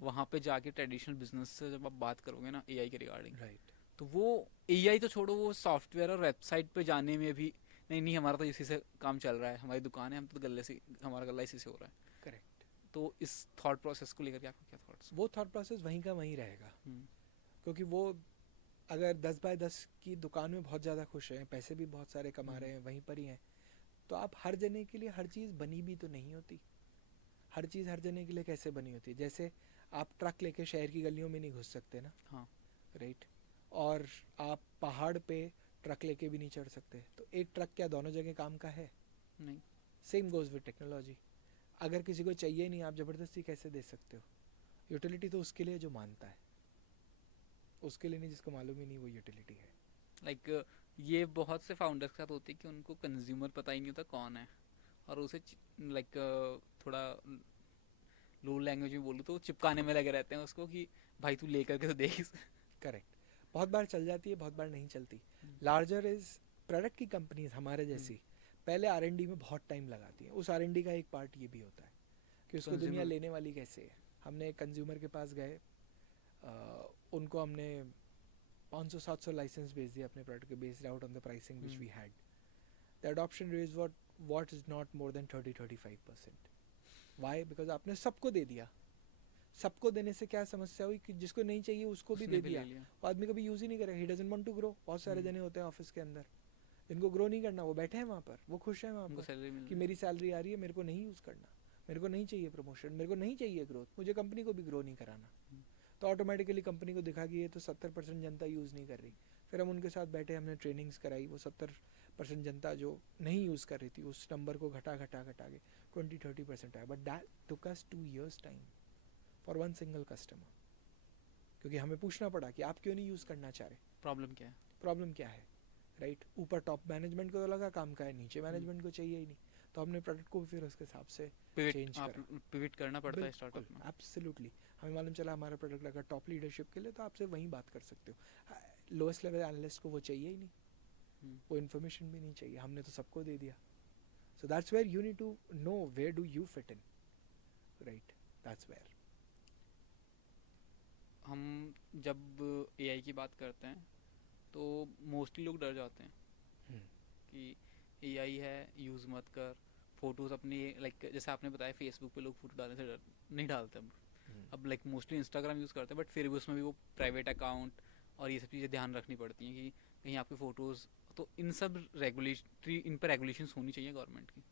वहाँ पे जाके ट्रेडिशनल बिजनेस से जब आप बात करोगे ना एआई के रिगार्डिंग, राइट, तो वो एआई तो छोड़ो, वो सॉफ्टवेयर और वेबसाइट पे जाने में भी नहीं नहीं, हमारा तो इसी से काम चल रहा है, हमारी दुकान है, हम तो गल्ले से, हमारा गल्ला इसी से हो रहा है। करेक्ट। तो इस थॉट प्रोसेस को लेकर के आपका क्या थॉट्स? वो थॉट प्रोसेस वहीं का वहीं रहेगा, हम्म। क्योंकि वो अगर 10 बाय 10 की दुकान में बहुत ज़्यादा खुश हैं, पैसे भी बहुत सारे कमा हम्म। रहे हैं, वहीं पर ही हैं, तो आप हर जने के लिए हर चीज़ बनी भी तो नहीं होती। हर चीज़ हर जने के लिए कैसे बनी होती है? जैसे आप ट्रक लेके शहर की गलियों में नहीं घुस सकते ना, हाँ। राइट? और आप पहाड़ पे ट्रक लेके भी नहीं चढ़ सकते, तो एक ट्रक क्या दोनों जगह काम का है? नहीं। Same goes with technology. अगर किसी को चाहिए नहीं, आप ज़बरदस्ती कैसे दे सकते हो? यूटिलिटी तो उसके लिए जो मानता है, उसके लिए नहीं जिसको मालूम ही नहीं वो यूटिलिटी है। लाइक ये बहुत से फाउंडर्स के साथ होती है कि उनको कंज्यूमर पता ही नहीं होता कौन है, और उसे लाइक थोड़ा लो लैंग्वेज में बोलूँ तो चिपकाने में लगे रहते हैं उसको कि भाई तू लेकर के तो देख इसे। करेक्ट। बहुत बार चल जाती है, बहुत बार नहीं चलती। हम्म। लार्जर इज प्रोडक्ट की कंपनीज हमारे हम्म। जैसी पहले R&D में बहुत टाइम लगाती है। उस R&D का एक पार्ट ये भी होता है कि उसको दुनिया कंज्यूमर। लेने वाली कैसे है। हमने एक कंज्यूमर के पास गए, उनको हमने 500-700 लाइसेंस भेज दिया अपने प्रोडक्ट के, based out on the pricing which we had. The adoption rate what is not more than 30-35%। Why? Because आपने सबको दे दिया। सबको देने से क्या समस्या हुई कि जिसको नहीं चाहिए उसको भी उसने दे भी ले दिया, लिया। वो आदमी कभी यूज ही नहीं करेगा। He doesn't want to grow. बहुत सारे हम्म। जने होते हैं ऑफिस के अंदर जिनको ग्रो नहीं करना, वो बैठे हैं वहाँ पर, वो खुश हैं वहाँ उनको पर सैलरी मिल कि रही मेरी सैलरी आ रही है, मेरे को नहीं यूज़ करना, मेरे को नहीं चाहिए प्रमोशन, मेरे को नहीं चाहिए ग्रोथ, मुझे कंपनी को भी ग्रो नहीं कराना। है। तो ऑटोमेटिकली कंपनी को दिखा कि ये तो 70% जनता यूज़ नहीं कर रही। फिर हम उनके साथ बैठे, हमने ट्रेनिंग्स कराई, वो 70% जनता जो नहीं यूज़ कर रही थी उस नंबर को घटा घटा घटा के 20-30% आया। But that took us 2 years time for one single customer, क्योंकि हमें पूछना पड़ा कि आप क्यों नहीं यूज़ करना चाह रहे, प्रॉब्लम क्या है? प्रॉब्लम क्या है, राइट? ऊपर टॉप मैनेजमेंट को तो लगा काम का है, नीचे हम्म। मैनेजमेंट को चाहिए ही नहीं। तो हमने प्रोडक्ट को फिर उसके हिसाब से पिविट चेंज आप करा। पिविट करना पड़ता है बिल्कुल, स्टार्टअप में। एब्सोल्युटली। हमें मालूम चला हमारा प्रोडक्ट अगर टॉप लीडरशिप के लिए, तो आपसे वहीं बात कर सकते हो। लोएस्ट लेवल एनालिस्ट को वो चाहिए ही नहीं, हम्म। वो इन्फॉर्मेशन भी नहीं चाहिए, हमने तो सबको दे दिया। So that's where you need to know where do you fit in, right? That's where. हम जब एआई की बात करते हैं तो मोस्टली लोग डर जाते हैं कि एआई है, यूज़ मत कर। फोटोज़ अपनी, लाइक जैसे आपने बताया फेसबुक पे लोग फोटो डालने से डर नहीं डालते अब लाइक मोस्टली इंस्टाग्राम यूज़ करते हैं, बट फिर भी उसमें भी वो प्राइवेट अकाउंट और ये सब चीज़ें ध्यान रखनी पड़ती हैं कि कहीं आपकी फ़ोटोज़, तो इन सब रेगुलेटरी, इन पर रेगुलेशंस होनी चाहिए गवर्नमेंट की।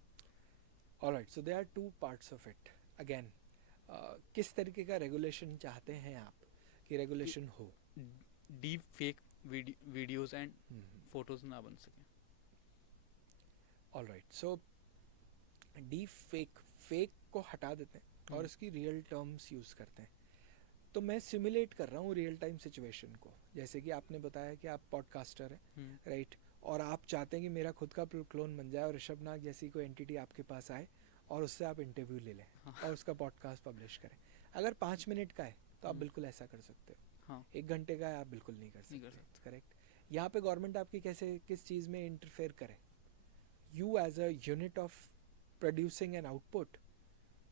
Alright, so there are two parts of it. Again, किस तरीके का रेगुलेशन चाहते हैं आप कि रेगुलेशन हो? Deep fake videos and photos ना बन सके। ऑलराइट, सो डीप फेक को हटा देते हैं और इसकी रियल टर्म्स यूज़ करते हैं। तो मैं सिमुलेट कर रहा हूँ रियल टाइम सिचुएशन को। जैसे कि आपने बताया कि आप पॉडकास्टर हैं, राइट? और आप चाहते हैं कि मेरा खुद का क्लोन बन जाए और ऋषभ नाग जैसी कोई एंटिटी आपके पास आए और उससे आप इंटरव्यू ले लें और उसका पॉडकास्ट पब्लिश करें। अगर 5 मिनट का है तो आप बिल्कुल ऐसा कर सकते हो। हाँ। 1 घंटे का है आप बिल्कुल नहीं कर नहीं कर सकते, करेक्ट? यहाँ पे गवर्नमेंट आपकी कैसे किस चीज़ में इंटरफेयर करे? You as a unit of producing an output,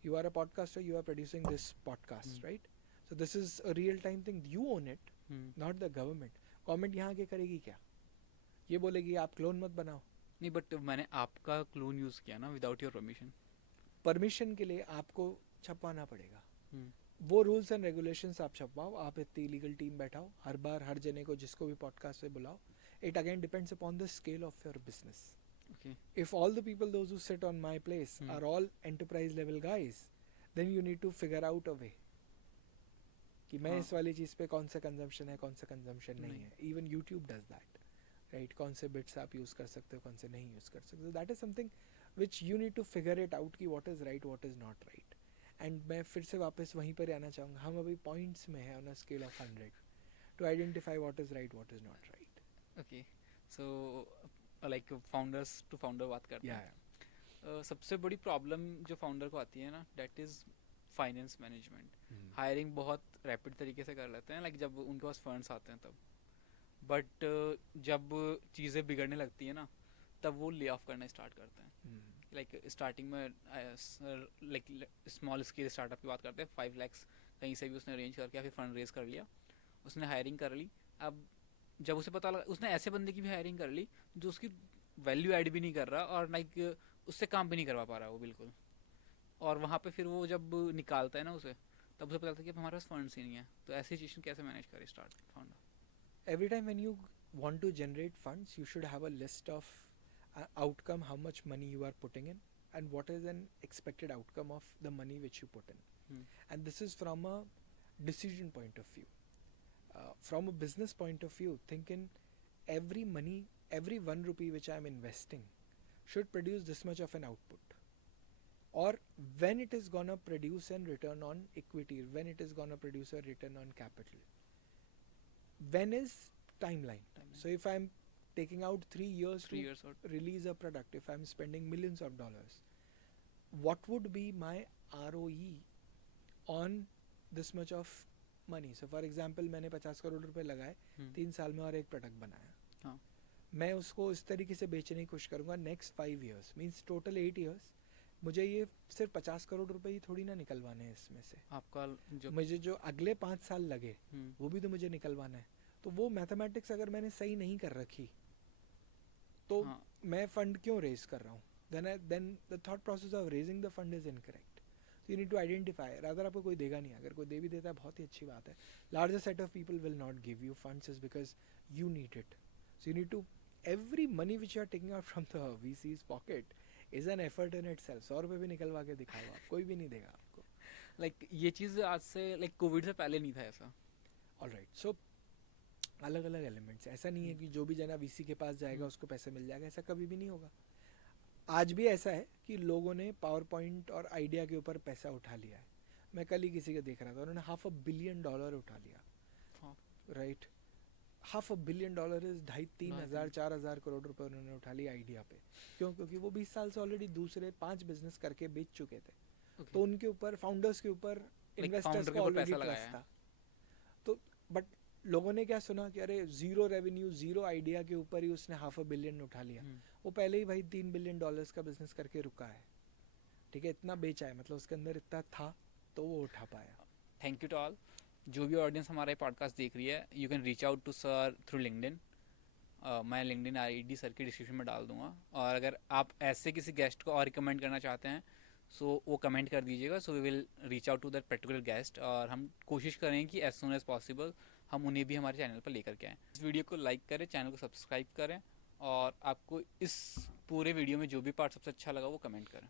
you are a podcaster, you are producing this podcast, right? So this is a real time thing, you own it, not the government. Government यहाँ के करेगी क्या? ये बोलेगी आप clone मत बनाओ। नहीं, बट मैंने आपका क्लोन यूज़ किया ना विदाउट योर परमिशन। परमिशन के लिए आपको छपवाना पड़ेगा। वो रूल्स एंड रेगुलेशंस आप छपवाओ, आप इतनी लीगल टीम बैठाओ, हर बार हर जने को जिसको भी पॉडकास्ट से बुलाओ। It again depends upon the scale of your business. Okay. If all the people those who sit on my place are all enterprise level guys, then you need to figure out a way कि मैं इस वाली चीज़ पे कौन सा consumption है, कौन सा कंजम्पशन नहीं है। Even YouTube does that, right? कौन से बिट्स आप यूज़ कर सकते हो, कौन से नहीं यूज़ कर सकते हो। That is something which you need to figure it out कि what is right, what is not right. And मैं फिर से वापस वहीं पर आना चाहूँगा, हम अभी पॉइंट्स में है on a scale of 100 to identify what is right, what is not right. Okay, so like founders to founder बात करते हैं। सबसे बड़ी प्रॉब्लम जो फाउंडर को आती है ना, that is finance management. Hiring बहुत रैपिड तरीके से कर लेते हैं, लाइक जब उनके पास फंड्स आते हैं तब, बट जब चीज़ें बिगड़ने लगती है ना, तब वो ले ऑफ करना स्टार्ट करते हैं। लाइक स्टार्टिंग में लाइक स्मॉल स्केल स्टार्टअप की बात करते हैं, 5 lakhs कहीं से भी उसने अरेंज करके या फिर फंड रेज कर लिया, उसने हायरिंग कर ली। अब जब उसे पता लगा, उसने ऐसे बंदे की भी हायरिंग कर ली जो उसकी वैल्यू ऐड भी नहीं कर रहा और लाइक उससे काम भी नहीं करवा पा रहा वो बिल्कुल। और वहाँ पे फिर वो जब निकालता है ना उसे, तब उसे पता लगता है कि अब हमारे पास फंड्स ही नहीं है। तो ऐसी सिचुएशन कैसे मैनेज करें start founder? Every time when you want to generate funds, you should have a list of outcome, how much money you are putting in, and what is an expected outcome of the money which you put in. Hmm. And this is from a decision point of view. From a business point of view, think in every money, every 1 rupee which I am investing should produce this much of an output. Or when it is gonna produce a return on equity, when it is gonna produce a return on capital. When is timeline? So if I'm taking out 3 years 3 years to or release a product, if I'm spending millions of dollars, what would be my ROE on this much of money? So for example, मैंने 50 करोड़ रुपए लगाए, 3 साल में और एक product बनाया, हाँ. मैं उसको इस तरीके से बेचने की कोशिश करूँगा next 5 years, means total 8 years, मुझे ये सिर्फ 50 करोड़ रुपए ही थोड़ी ना निकलवाने हैं इसमें से, आपका जो मुझे जो अगले 5 साल लगे वो भी तो मुझे निकलवाना है। तो वो मैथमेटिक्स अगर मैंने सही नहीं कर रखी तो हाँ. मैं फंड क्यों रेज कर रहा हूँ? then the thought process of raising the fund is incorrect. So you need to identify. rather आपको कोई देगा नहीं, अगर कोई दे भी देता है बहुत ही अच्छी बात है. larger set of people will not give you funds is because you need it. So you need to, every money which you are taking out from the VC's pocket is an effort in itself. 100 रुपए भी निकलवा के दिखाओ आप, कोई भी नहीं देगा आपको. लाइक ये चीज़ आज से लाइक कोविड से पहले नहीं था ऐसा. ऑलराइट, सो अलग अलग एलिमेंट्स, ऐसा नहीं है कि जो भी जना वीसी के पास जाएगा उसको पैसे मिल जाएगा, ऐसा कभी भी नहीं होगा. आज भी ऐसा है कि लोगों ने पावर पॉइंट और आइडिया के ऊपर पैसा उठा लिया है. मैं कल ही किसी को देख रहा था, उन्होंने $500 million उठा लिया. राइट, $500 million इज 2,500 4,000 करोड़ रुपए उन्होंने उठा लिया आइडिया पे. क्यों? क्योंकि वो 20 साल से ऑलरेडी दूसरे 5 बिजनेस करके बेच चुके थे. तो उनके ऊपर, फाउंडर्स के ऊपर, इन्वेस्टर्स को ऑलरेडी ट्रस्ट था. तो बट लोगों ने क्या सुना कि अरे जीरो रेवेन्यू, जीरो आइडिया के ऊपर ही उसने $500 million उठा लिया. वो पहले ही भाई $3 billion का बिजनेस करके रुका है. ठीक है, इतना बेचा है, मतलब उसके अंदर इतना था तो वो उठा पाया. Thank you to all. जो भी ऑडियंस हमारा पॉडकास्ट देख रही है, you can reach out to sir through LinkedIn. मैं लिंक्डइन आईडी सर की डिस्क्रिप्शन में डाल दूंगा. और अगर आप ऐसे किसी गेस्ट को और रिकमेंड करना चाहते हैं सो वो कमेंट कर दीजिएगा. So we will reach out to that particular guest और हम कोशिश करें कि एज सुन एज पॉसिबल हम उन्हें भी हमारे चैनल पर लेकर के आएँ. इस वीडियो को लाइक करें, चैनल को सब्सक्राइब करें और आपको इस पूरे वीडियो में जो भी पार्ट सबसे अच्छा लगा वो कमेंट करें.